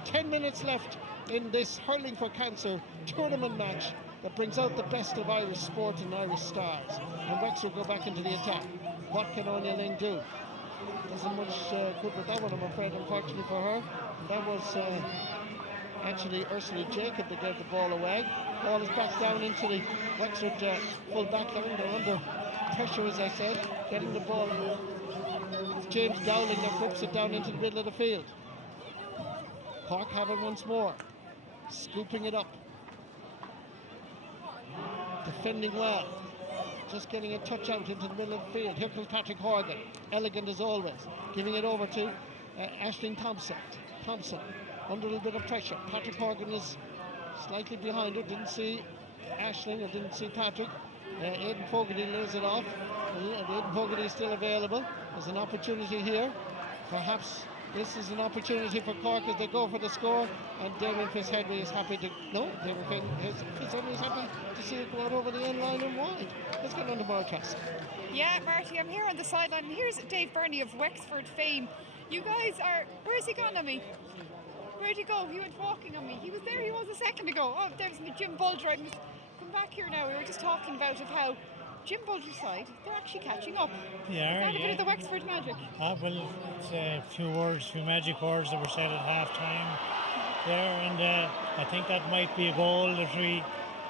10 minutes left in this Hurling for Cancer tournament match that brings out the best of Irish sport and Irish stars. And Wexford go back into the attack. What can Anya Ling do? Doesn't much good with that one, I'm afraid, unfortunately for her. And that was actually Ursula Jacob that gave the ball away. Ball is back down into the Wexford full back line. They're under pressure, as I said, getting the ball. It's James Dowling that flips it down into the middle of the field. Cork have it once more, scooping it up. Defending well, just getting a touch out into the middle of the field. Here comes Patrick Horgan, elegant as always, giving it over to Aisling Thompson. Thompson under a little bit of pressure. Patrick Horgan is slightly behind her. Didn't see Aisling or didn't see Patrick. Aidan Fogarty lays it off. Aidan Fogarty is still available. There's an opportunity here. Perhaps this is an opportunity for Cork as they go for the score, and Damien Fitzhenry is happy to... No, Damien Fitzhenry is happy to see it go out over the end line and wide. Let's get on the broadcast. Yeah, Marty, I'm here on the sideline. Here's Dave Burney of Wexford fame. You guys are... Where's he gone, Emmy? Where'd he go? He went walking on me. He was there, he was a second ago. Oh, there's Jim Bulger. I must come back here now. We were just talking about how Jim Bulger's side, they're actually catching up. Yeah, Is that a bit of the Wexford magic? Well, it's a few magic words that were said at half time there, and I think that might be a goal that we.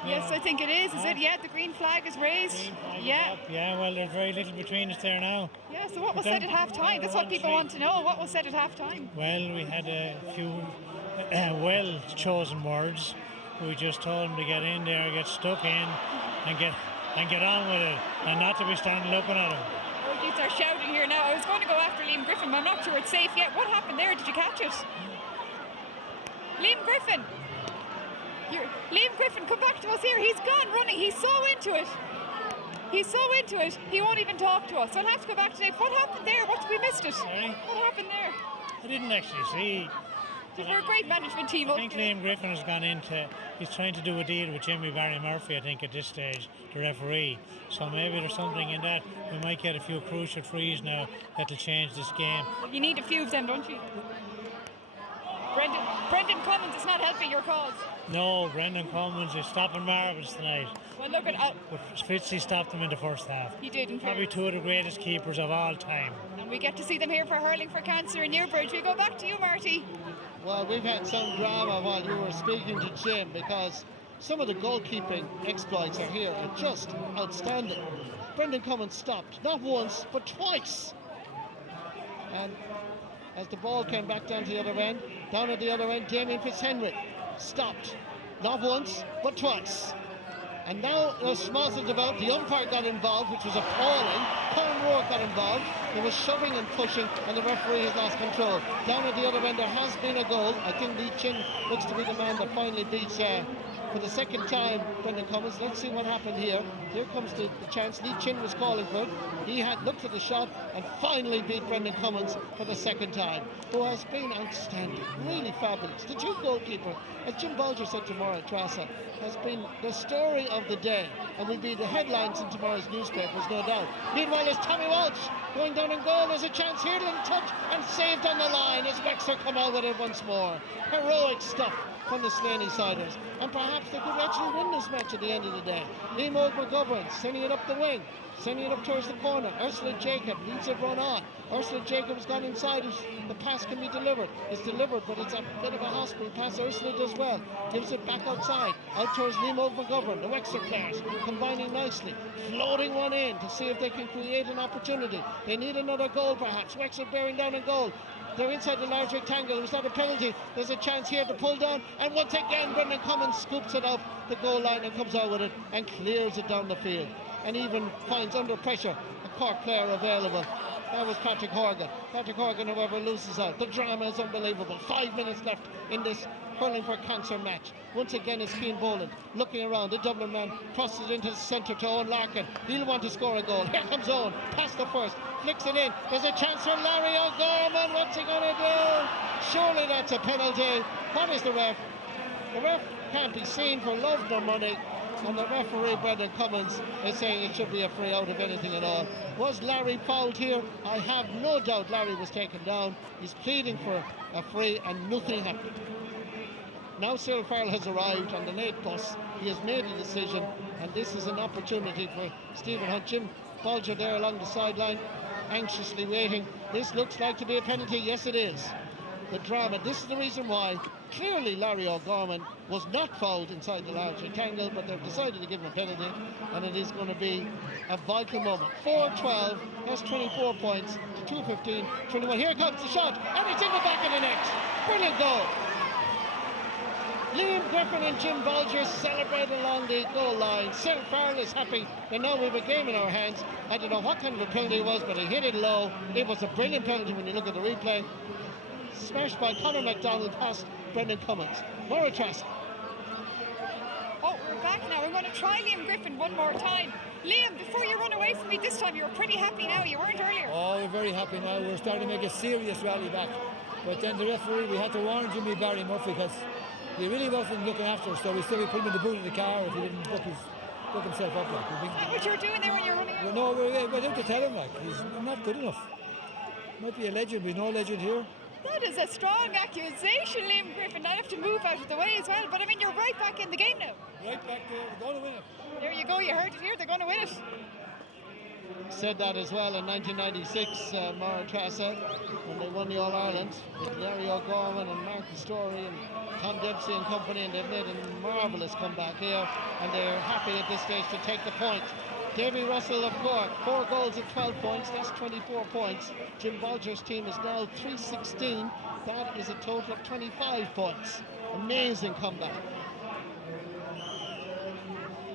Yes, I think it is. Is it? Yeah, the green flag is raised. Yeah. Yeah, well, there's very little between us there now. Yeah, so what was said at half time? That's what people want to know. What was said at half time? Well, we had a few well chosen words. We just told them to get in there, get stuck in, and get on with it, and not to be standing looking at them. Oh, geez, they're shouting here now. I was going to go after Liam Griffin, but I'm not sure it's safe yet. What happened there? Did you catch it? Liam Griffin! Liam Griffin, come back to us here. He's gone running. He's so into it. He won't even talk to us. I'll have to go back to Dave. What happened there? We missed it. Sorry? What happened there? I didn't actually see. We're a great management team. I think Liam Griffin has gone into. He's trying to do a deal with Jimmy Barry Murphy, I think, at this stage, the referee. So maybe there's something in that. We might get a few crucial frees now that'll change this game. You need a few of them, don't you? Brendan Cummins is not helping your cause. No, Brendan Cummins is stopping marvellous tonight. Well, look at but Fitzy stopped them in the first half. He did, in Probably fairness. two of the greatest keepers of all time. And we get to see them here for Hurling for Cancer in Newbridge. We go back to you, Marty. Well, we've had some drama while you were speaking to Jim, because some of the goalkeeping exploits are here are just outstanding. Brendan Cummins stopped, not once, but twice. And as the ball came back down to the other end, down at the other end, Damien Fitzhenry stopped, not once, but twice. And now Smoss developed, the umpire got involved, which was appalling. Colin Rourke got involved. There was shoving and pushing, and the referee has lost control. Down at the other end, there has been a goal. I think Lee Chin looks to be the man that finally beats, for the second time, Brendan Cummins. Let's see what happened here. Here comes the chance. Lee Chin was calling for it. He had looked at the shot and finally beat Brendan Cummins for the second time, who has been outstanding, really fabulous. The two goalkeeper, as Jim Bulger said tomorrow at Trassa, has been the story of the day and will be the headlines in tomorrow's newspapers, no doubt. Meanwhile, there's Tommy Walsh going down in goal. There's a chance here, little touch, and saved on the line as Wexford come out with it once more. Heroic stuff from the Slaney siders, and perhaps they could actually win this match at the end of the day. Liam McGovern sending it up the wing, sending it up towards the corner. Ursula Jacob leads it run on. Ursula Jacob has gone inside. The pass can be delivered. It's delivered, but it's a bit of a hospital pass. Ursula does well. Gives it back outside, out towards Liam McGovern. The Wexford players combining nicely, floating one in to see if they can create an opportunity. They need another goal, perhaps. Wexford bearing down a goal. They're inside the large rectangle. Was that a penalty? There's a chance here to pull down, and once again Brendan Cummins scoops it off the goal line and comes out with it and clears it down the field, and even finds under pressure a Cork player available. That was Patrick Horgan. Patrick Horgan, however, loses out. The drama is unbelievable. 5 minutes left in this Hurling for Cancer match. Once again, it's Cian Boland looking around. The Dublin man crosses it into the centre to Owen Larkin. He'll want to score a goal. Here comes Owen. Past the first. Flicks it in. There's a chance for Larry O'Gorman. What's he going to do? Surely that's a penalty. What is the ref? The ref can't be seen for love nor money. And the referee, Brendan Cummins, is saying it should be a free out if anything at all. Was Larry fouled here? I have no doubt Larry was taken down. He's pleading for a free and nothing happened. Now Cyril Farrell has arrived on the late bus. He has made a decision, and this is an opportunity for Stephen Hunt. Jim Bulger there along the sideline, anxiously waiting. This looks like to be a penalty. Yes, it is. The drama. This is the reason why clearly Larry O'Gorman was not fouled inside the large rectangle, but they've decided to give him a penalty, and it is going to be a vital moment. 4-12, that's 24 points to 2-15, 21. Here comes the shot, and it's in the back of the net. Brilliant goal. Liam Griffin and Jim Bulger celebrate along the goal line. Cyril Farrell is happy that now we have a game in our hands. I don't know what kind of a penalty it was, but he hit it low. It was a brilliant penalty when you look at the replay. Smashed by Conor MacDonald past Brendan Cummins. Maura Trask. Oh, we're back now. We're going to try Liam Griffin one more time. Liam, before you run away from me this time, you were pretty happy now. You weren't earlier. Oh, we're very happy now. We're starting to make a serious rally back. But then the referee, we had to warn Jimmy Barry Murphy because he really wasn't looking after us. So we still put him in the boot of the car if he didn't book himself up. Like. Is that what you were doing there when you were running out? No, we're out to tell him, like, he's not good enough. Might be a legend. We've no legend here. That is a strong accusation, Liam Griffin. I have to move out of the way as well. But I mean, you're right back in the game now. Right back there, we're going to win it. There you go, you heard it here, they're going to win it. Said that as well in 1996, Murtagh, when they won the All-Ireland with Larry O'Gorman and Mark Story and Tom Dempsey and company, and they've made a marvellous comeback here, and they're happy at this stage to take the point. Davy Russell of Cork, 4 goals at 12 points, that's 24 points. Jim Bolger's team is now 316, that is a total of 25 points. Amazing comeback.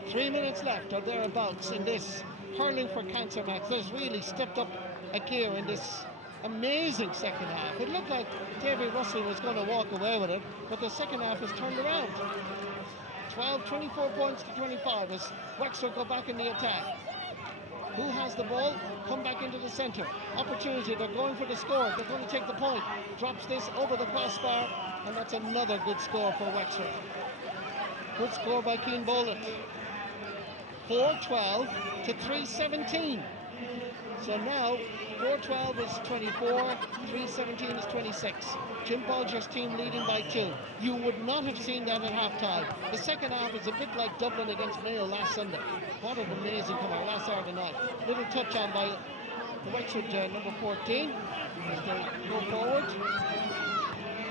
3 minutes left or thereabouts in this Hurling for Cancer match. There's really stepped up a gear in this amazing second half. It looked like Davy Russell was going to walk away with it, but the second half has turned around. 24 points to 25 as Wexford go back in the attack. Who has the ball? Come back into the centre. Opportunity, they're going for the score. They're going to take the point. Drops this over the crossbar, and that's another good score for Wexford. Good score by Cian Boland. 4-12 to 3-17. So now 4-12 is 24, 3-17 is 26. Jim Bolger's team leading by 2. You would not have seen that at half-time. The second half is a bit like Dublin against Mayo last Sunday. What an amazing comeback last Saturday night. Little touch on by the Wexford number 14 as they go forward.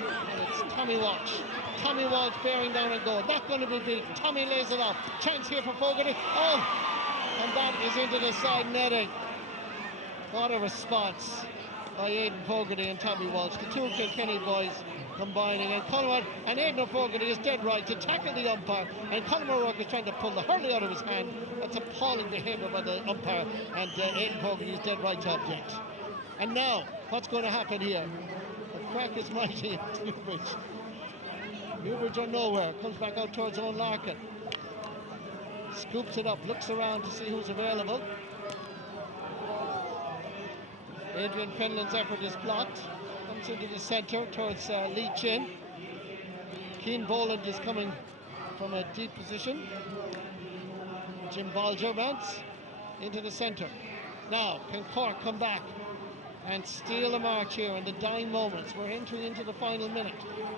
And it's Tommy Walsh. Tommy Walsh bearing down and goal. Not going to be beaten. Tommy lays it off. Chance here for Fogarty. Oh! And that is into the side netting. What a response by Aidan Fogarty and Tommy Walsh. The two Kilkenny boys combining. And Conleth and Aidan Fogarty is dead right to tackle the umpire. And Conor O'Rourke is trying to pull the hurley out of his hand. That's appalling behaviour by the umpire. And Aidan Fogarty is dead right to object. And now, what's going to happen here? The crack is mighty at Newbridge. Newbridge are nowhere. Comes back out towards Owen Larkin. Scoops it up, looks around to see who's available. Adrian Fenlon's effort is blocked. Comes into the centre towards Lee Chin. Cian Boland is coming from a deep position. Jim Bolger mounts into the centre. Now, can Cork come back and steal a march here in the dying moments? We're entering into the final minute.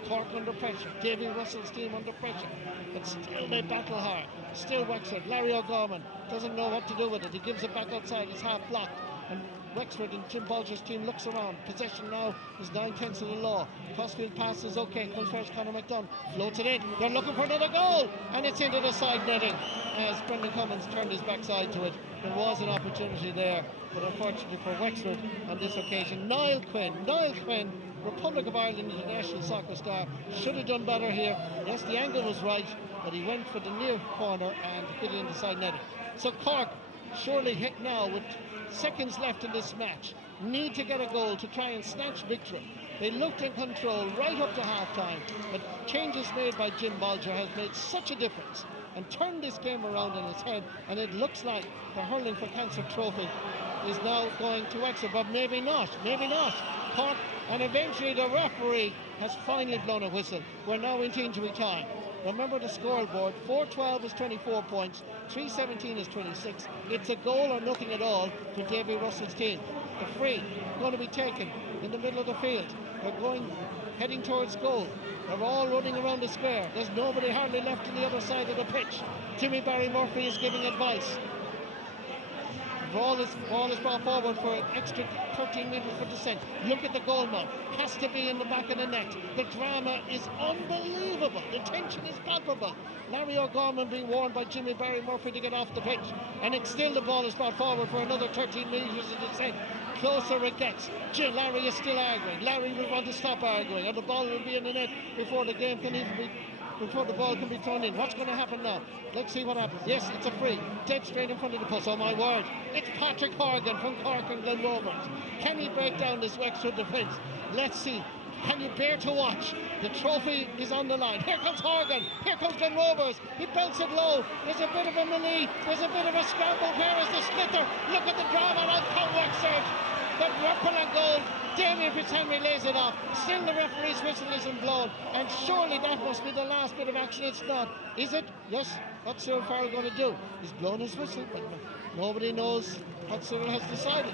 Cork under pressure. Davy Russell's team under pressure. But still they battle hard. Still Wexford. Larry O'Gorman doesn't know what to do with it. He gives it back outside. It's half blocked. And Wexford and Jim Bolger's team looks around. Possession now is 9/10 of the law. Crossfield pass is okay. Comes first Conor McDonald. Floats it in. They're looking for another goal. And it's into the side netting as Brendan Cummins turned his backside to it. There was an opportunity there, but unfortunately for Wexford on this occasion, Niall Quinn, Republic of Ireland international soccer star, should have done better here. Yes, the angle was right, but he went for the near corner and hit it in the side netting. So Cork surely hit now with seconds left in this match. Need to get a goal to try and snatch victory. They looked in control right up to half-time, but changes made by Jim Bolger has made such a difference and turned this game around on its head, and it looks like the Hurling for Cancer trophy is now going to Wexford, but maybe not. Cork, and eventually the referee has finally blown a whistle. We're now into injury time. Remember the scoreboard, 4-12 is 24 points, 3-17 is 26. It's a goal or nothing at all for Davy Russell's team. The free going to be taken in the middle of the field. They're heading towards goal. They're all running around the square. There's nobody hardly left on the other side of the pitch. Jimmy Barry Murphy is giving advice. Ball is brought forward for an extra 13 metres for descent. Look at the goal mouth. Has to be in the back of the net. The drama is unbelievable. The tension is palpable. Larry O'Gorman being warned by Jimmy Barry Murphy to get off the pitch. And it's still the ball is brought forward for another 13 metres of descent. Closer it gets. Larry is still arguing. Larry will want to stop arguing, or the ball will be in the net before the game can even be... before the ball can be thrown in. What's going to happen now? Let's see what happens. Yes, it's a free. Dead straight in front of the post. Oh my word. It's Patrick Horgan from Cork and Glen Rovers. Can he break down this Wexford defence? Let's see. Can you bear to watch? The trophy is on the line. Here comes Horgan. Here comes Glen Rovers. He belts it low. There's a bit of a melee. There's a bit of a scramble. Here is the splitter. Look at the drama. Now come Wexford. The Ripple and goal. Damien Fitzhenry lays it off. Still the referee's whistle isn't blown. And surely that must be the last bit of action. It's not. Is it? Yes. What's Cyril Farrell going to do? He's blown his whistle, but nobody knows what Cyril has decided.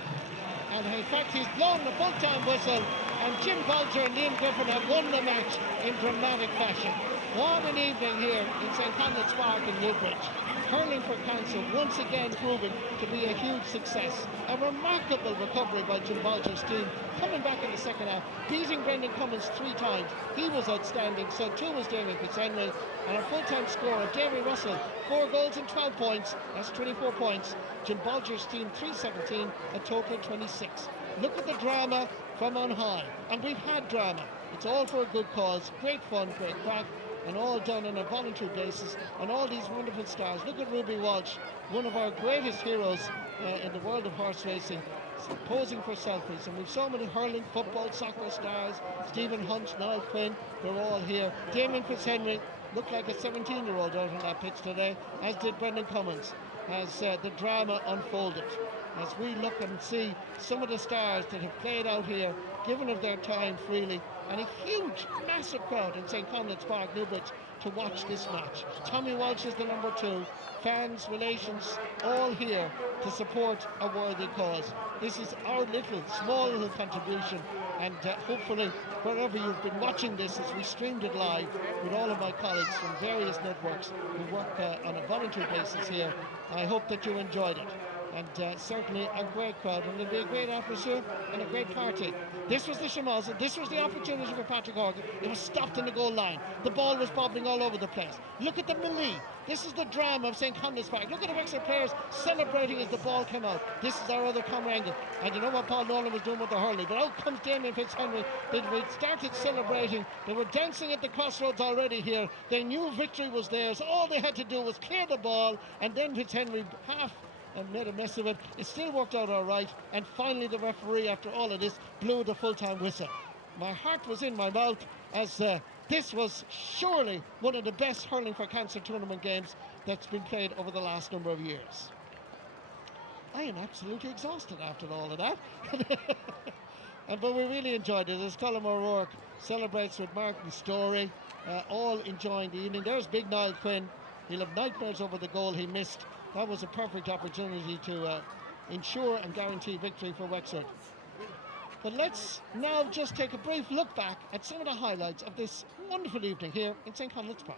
And in fact, he's blown the full-time whistle. and Jim Bolger and Liam Griffin have won the match in dramatic fashion. What an evening here in St. Conleth's Park in Newbridge. Hurling for Cancer once again proving to be a huge success. A remarkable recovery by Jim Bolger's team, coming back in the second half, beating Brendan Cummins 3 times. He was outstanding, so too was Damien Fitzhenry. And a full-time score of Davy Russell, 4 goals and 12 points. That's 24 points. Jim Bolger's team 317, a total of 26. Look at the drama from on high. And we've had drama. It's all for a good cause. Great fun, great crack. And all done on a voluntary basis, and all these wonderful stars. Look at Ruby Walsh, one of our greatest heroes in the world of horse racing, posing for selfies. And we've so many hurling, football, soccer stars. Stephen Hunt, Niall Quinn, they're all here. Damien Fitzhenry looked like a 17-year-old out on that pitch today, as did Brendan Cummins, as the drama unfolded. As we look and see some of the stars that have played out here, given of their time freely, and a huge, massive crowd in St. Conleth's Park, Newbridge, to watch this match. Tommy Walsh is the number 2. Fans, relations, all here to support a worthy cause. This is our small little contribution, and hopefully wherever you've been watching this, as we streamed it live with all of my colleagues from various networks who work on a voluntary basis here, I hope that you enjoyed it. And certainly a great crowd, and it'll be a great atmosphere and a great party. This was the Shamoza, this was the opportunity for Patrick Horgan. It was stopped in the goal line. The ball was bobbing all over the place. Look at the melee. This is the drama of St. Conleth's Park. Look at the Wexford players celebrating as the ball came out. This is our other camera angle. And you know what Paul Nolan was doing with the hurling. But out comes Damien Fitzhenry. They started celebrating. They were dancing at the crossroads already here. They knew victory was theirs. All they had to do was clear the ball, and then Fitzhenry and made a mess of it. It still worked out all right, and finally the referee, after all of this, blew the full-time whistle. My heart was in my mouth, as this was surely one of the best Hurling for Cancer tournament games that's been played over the last number of years. I am absolutely exhausted after all of that. But we really enjoyed it, as Colin O'Rourke celebrates with Martin Story, all enjoying the evening. There's big Niall Quinn. He'll have nightmares over the goal he missed. That was a perfect opportunity to ensure and guarantee victory for Wexford. But let's now just take a brief look back at some of the highlights of this wonderful evening here in St. Conleth's Park.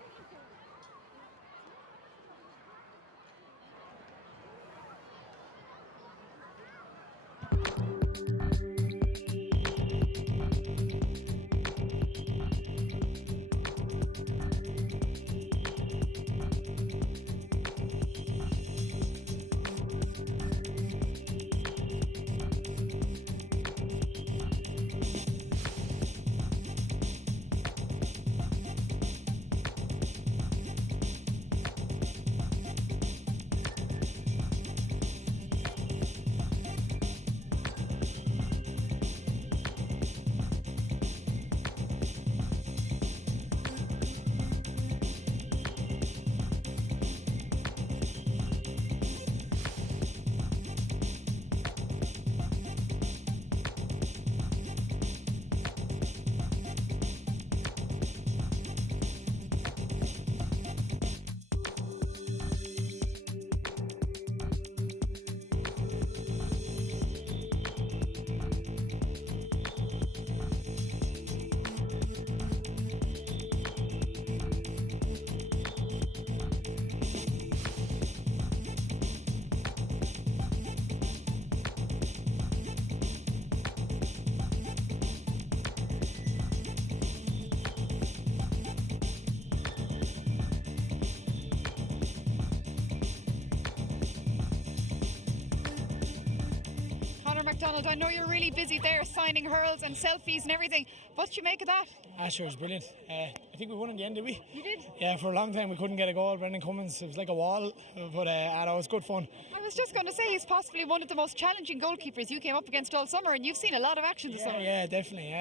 McDonald, I know you're really busy there signing hurls and selfies and everything. What did you make of that? Sure, it was brilliant. I think we won in the end, did we? You did? Yeah, for a long time we couldn't get a goal. Brendan Cummins, it was like a wall, but it was good fun. I was just going to say, he's possibly one of the most challenging goalkeepers you came up against all summer, and you've seen a lot of action this summer. Yeah, definitely.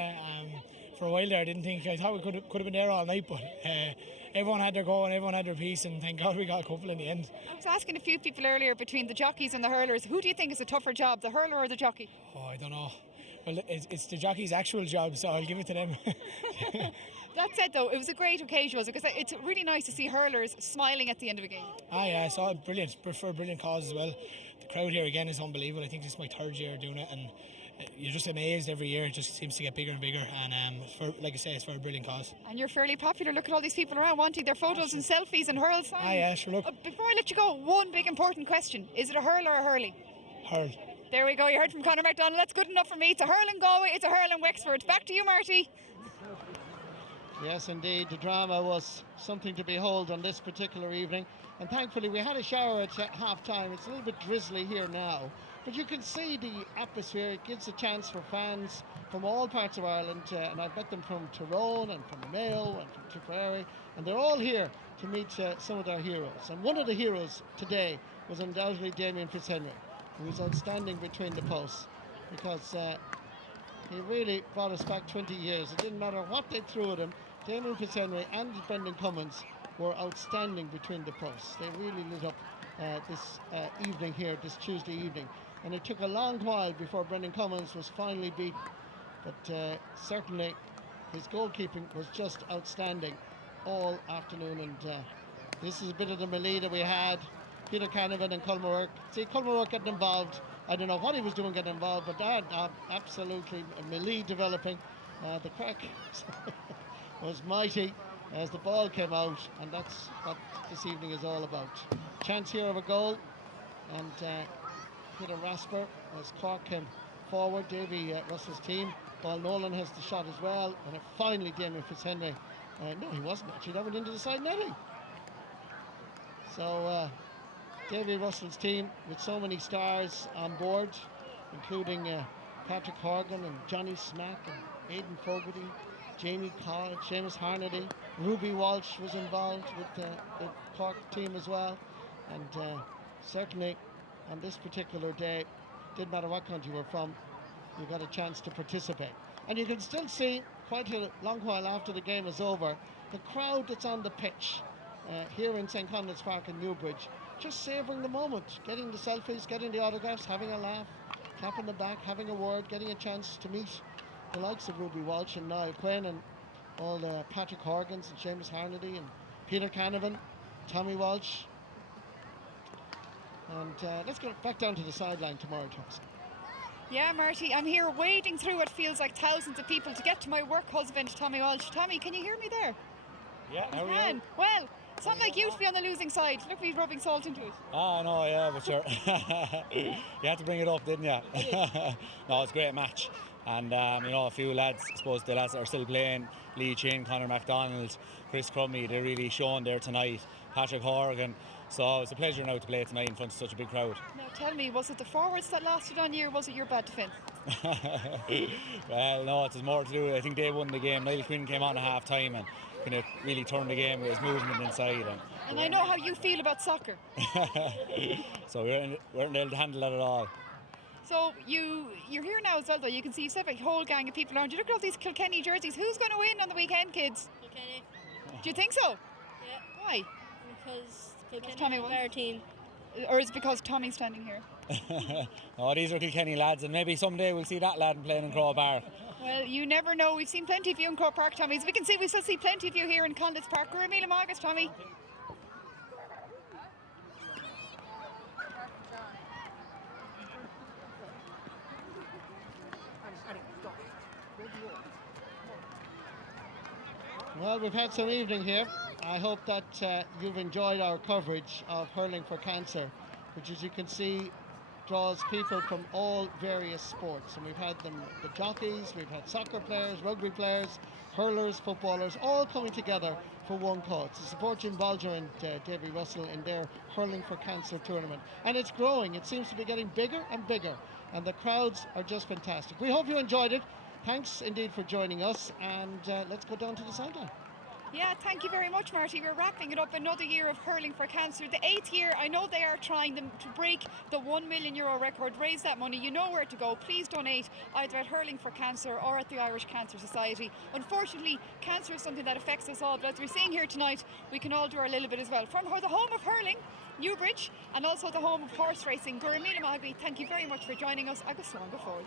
For a while there, I thought we could have been there all night, but everyone had their go and everyone had their piece, and thank God we got a couple in the end. I was asking a few people earlier, between the jockeys and the hurlers, who do you think is a tougher job, the hurler or the jockey? Oh, I don't know. Well, it's the jockey's actual job, so I'll give it to them. That said, though, it was a great occasion, was it? Because it's really nice to see hurlers smiling at the end of a game. Yeah, I saw it brilliant, for a brilliant cause as well. The crowd here again is unbelievable. I think this is my third year doing it, and you're just amazed every year. It just seems to get bigger and bigger, and like I say, it's for a brilliant cause. And you're fairly popular. Look at all these people around wanting their photos and selfies and hurl signs. Yeah, sure, look. Before I let you go, one big important question. Is it a hurl or a hurley? Hurl. There we go, you heard from Conor McDonald. That's good enough for me. It's a hurl in Galway, it's a hurl in Wexford. Back to you, Marty. Yes, indeed, the drama was something to behold on this particular evening. And thankfully we had a shower at half-time. It's a little bit drizzly here now. But you can see the atmosphere. It gives a chance for fans from all parts of Ireland. And I've met them from Tyrone and from the Mayo and from Tipperary. And they're all here to meet some of their heroes. And one of the heroes today was undoubtedly Damien Fitzhenry, who was outstanding between the posts, because he really brought us back 20 years. It didn't matter what they threw at him. Damien Fitzhenry and Brendan Cummins were outstanding between the posts. They really lit up this evening here, this Tuesday evening. And it took a long while before Brendan Cummins was finally beaten. But certainly his goalkeeping was just outstanding all afternoon. And this is a bit of the melee that we had. Peter Canavan and Colmore. See, Colmore getting involved. I don't know what he was doing getting involved, but that absolutely a melee developing. The crack was mighty as the ball came out, and that's what this evening is all about. Chance here of a goal, and Peter Rasper as Cork came forward. Davy Russell's team. Paul Nolan has the shot as well, and finally Damien Fitzhenry. No, he wasn't actually. That went into the side netting. So Davy Russell's team with so many stars on board, including Patrick Horgan and Johnny Smack and Aidan Fogarty, Jamie Codd, Seamus Harnedy, Ruby Walsh was involved with the Cork team as well. And certainly on this particular day, didn't matter what country you were from, you got a chance to participate. And you can still see, quite a long while after the game is over, the crowd that's on the pitch here in St. Conleth's Park in Newbridge, just savouring the moment, getting the selfies, getting the autographs, having a laugh, clapping the back, having a word, getting a chance to meet the likes of Ruby Walsh and Niall Quinn and all the Patrick Horgans and Seamus Harnedy and Peter Canavan, Tommy Walsh. And let's get back down to the sideline tomorrow, Thompson. Yeah, Marty, I'm here wading through what feels like thousands of people to get to my work husband, Tommy Walsh. Tommy, can you hear me there? Yeah, how are you? Well, it's not like you to be on the losing side. Look, me rubbing salt into it. Oh, no, yeah, but sure. You had to bring it up, didn't you? No, it's a great match. And, you know, a few lads, I suppose the lads that are still playing, Lee Chin, Conor McDonald, Chris Crummy, they're really showing there tonight. Patrick Horgan. So it's a pleasure now to play tonight in front of such a big crowd. Now tell me, was it the forwards that lasted on you, or was it your bad defence? Well, no, it's more to do with, I think they won the game. Niall Quinn came on at half time and kind of really turned the game with his movement inside. And I know how you feel about soccer. So we weren't able to handle that at all. So you're here now as well, though. You can see you've a whole gang of people around you. Look at all these Kilkenny jerseys. Who's going to win on the weekend, kids? Kilkenny. Do you think so? Yeah. Why? Because Kilkenny Tommy is our team. Or is it because Tommy's standing here? Oh, these are Kilkenny lads, and maybe someday we'll see that lad playing in Crow Park. Well, you never know. We've seen plenty of you in Crow Park, Tommy. As we can see, we still see plenty of you here in Conleth Park. We're Emile Magus, Tommy. Well, we've had some evening here. I hope that you've enjoyed our coverage of Hurling for Cancer, which, as you can see, draws people from all various sports. And we've had the jockeys, we've had soccer players, rugby players, hurlers, footballers, all coming together for one cause, to support Jim Bolger and Davy Russell in their Hurling for Cancer tournament. And it's growing. It seems to be getting bigger and bigger. And the crowds are just fantastic. We hope you enjoyed it. Thanks indeed for joining us, and let's go down to the sideline. Yeah, thank you very much, Marty. We're wrapping it up, another year of Hurling for Cancer. The 8th year. I know they are trying to break the €1 million record, raise that money. You know where to go. Please donate either at Hurling for Cancer or at the Irish Cancer Society. Unfortunately, cancer is something that affects us all, but as we're seeing here tonight, we can all do our little bit as well. From the home of hurling, Newbridge, and also the home of horse racing, Goalkeeping, thank you very much for joining us. Agus slán go forward.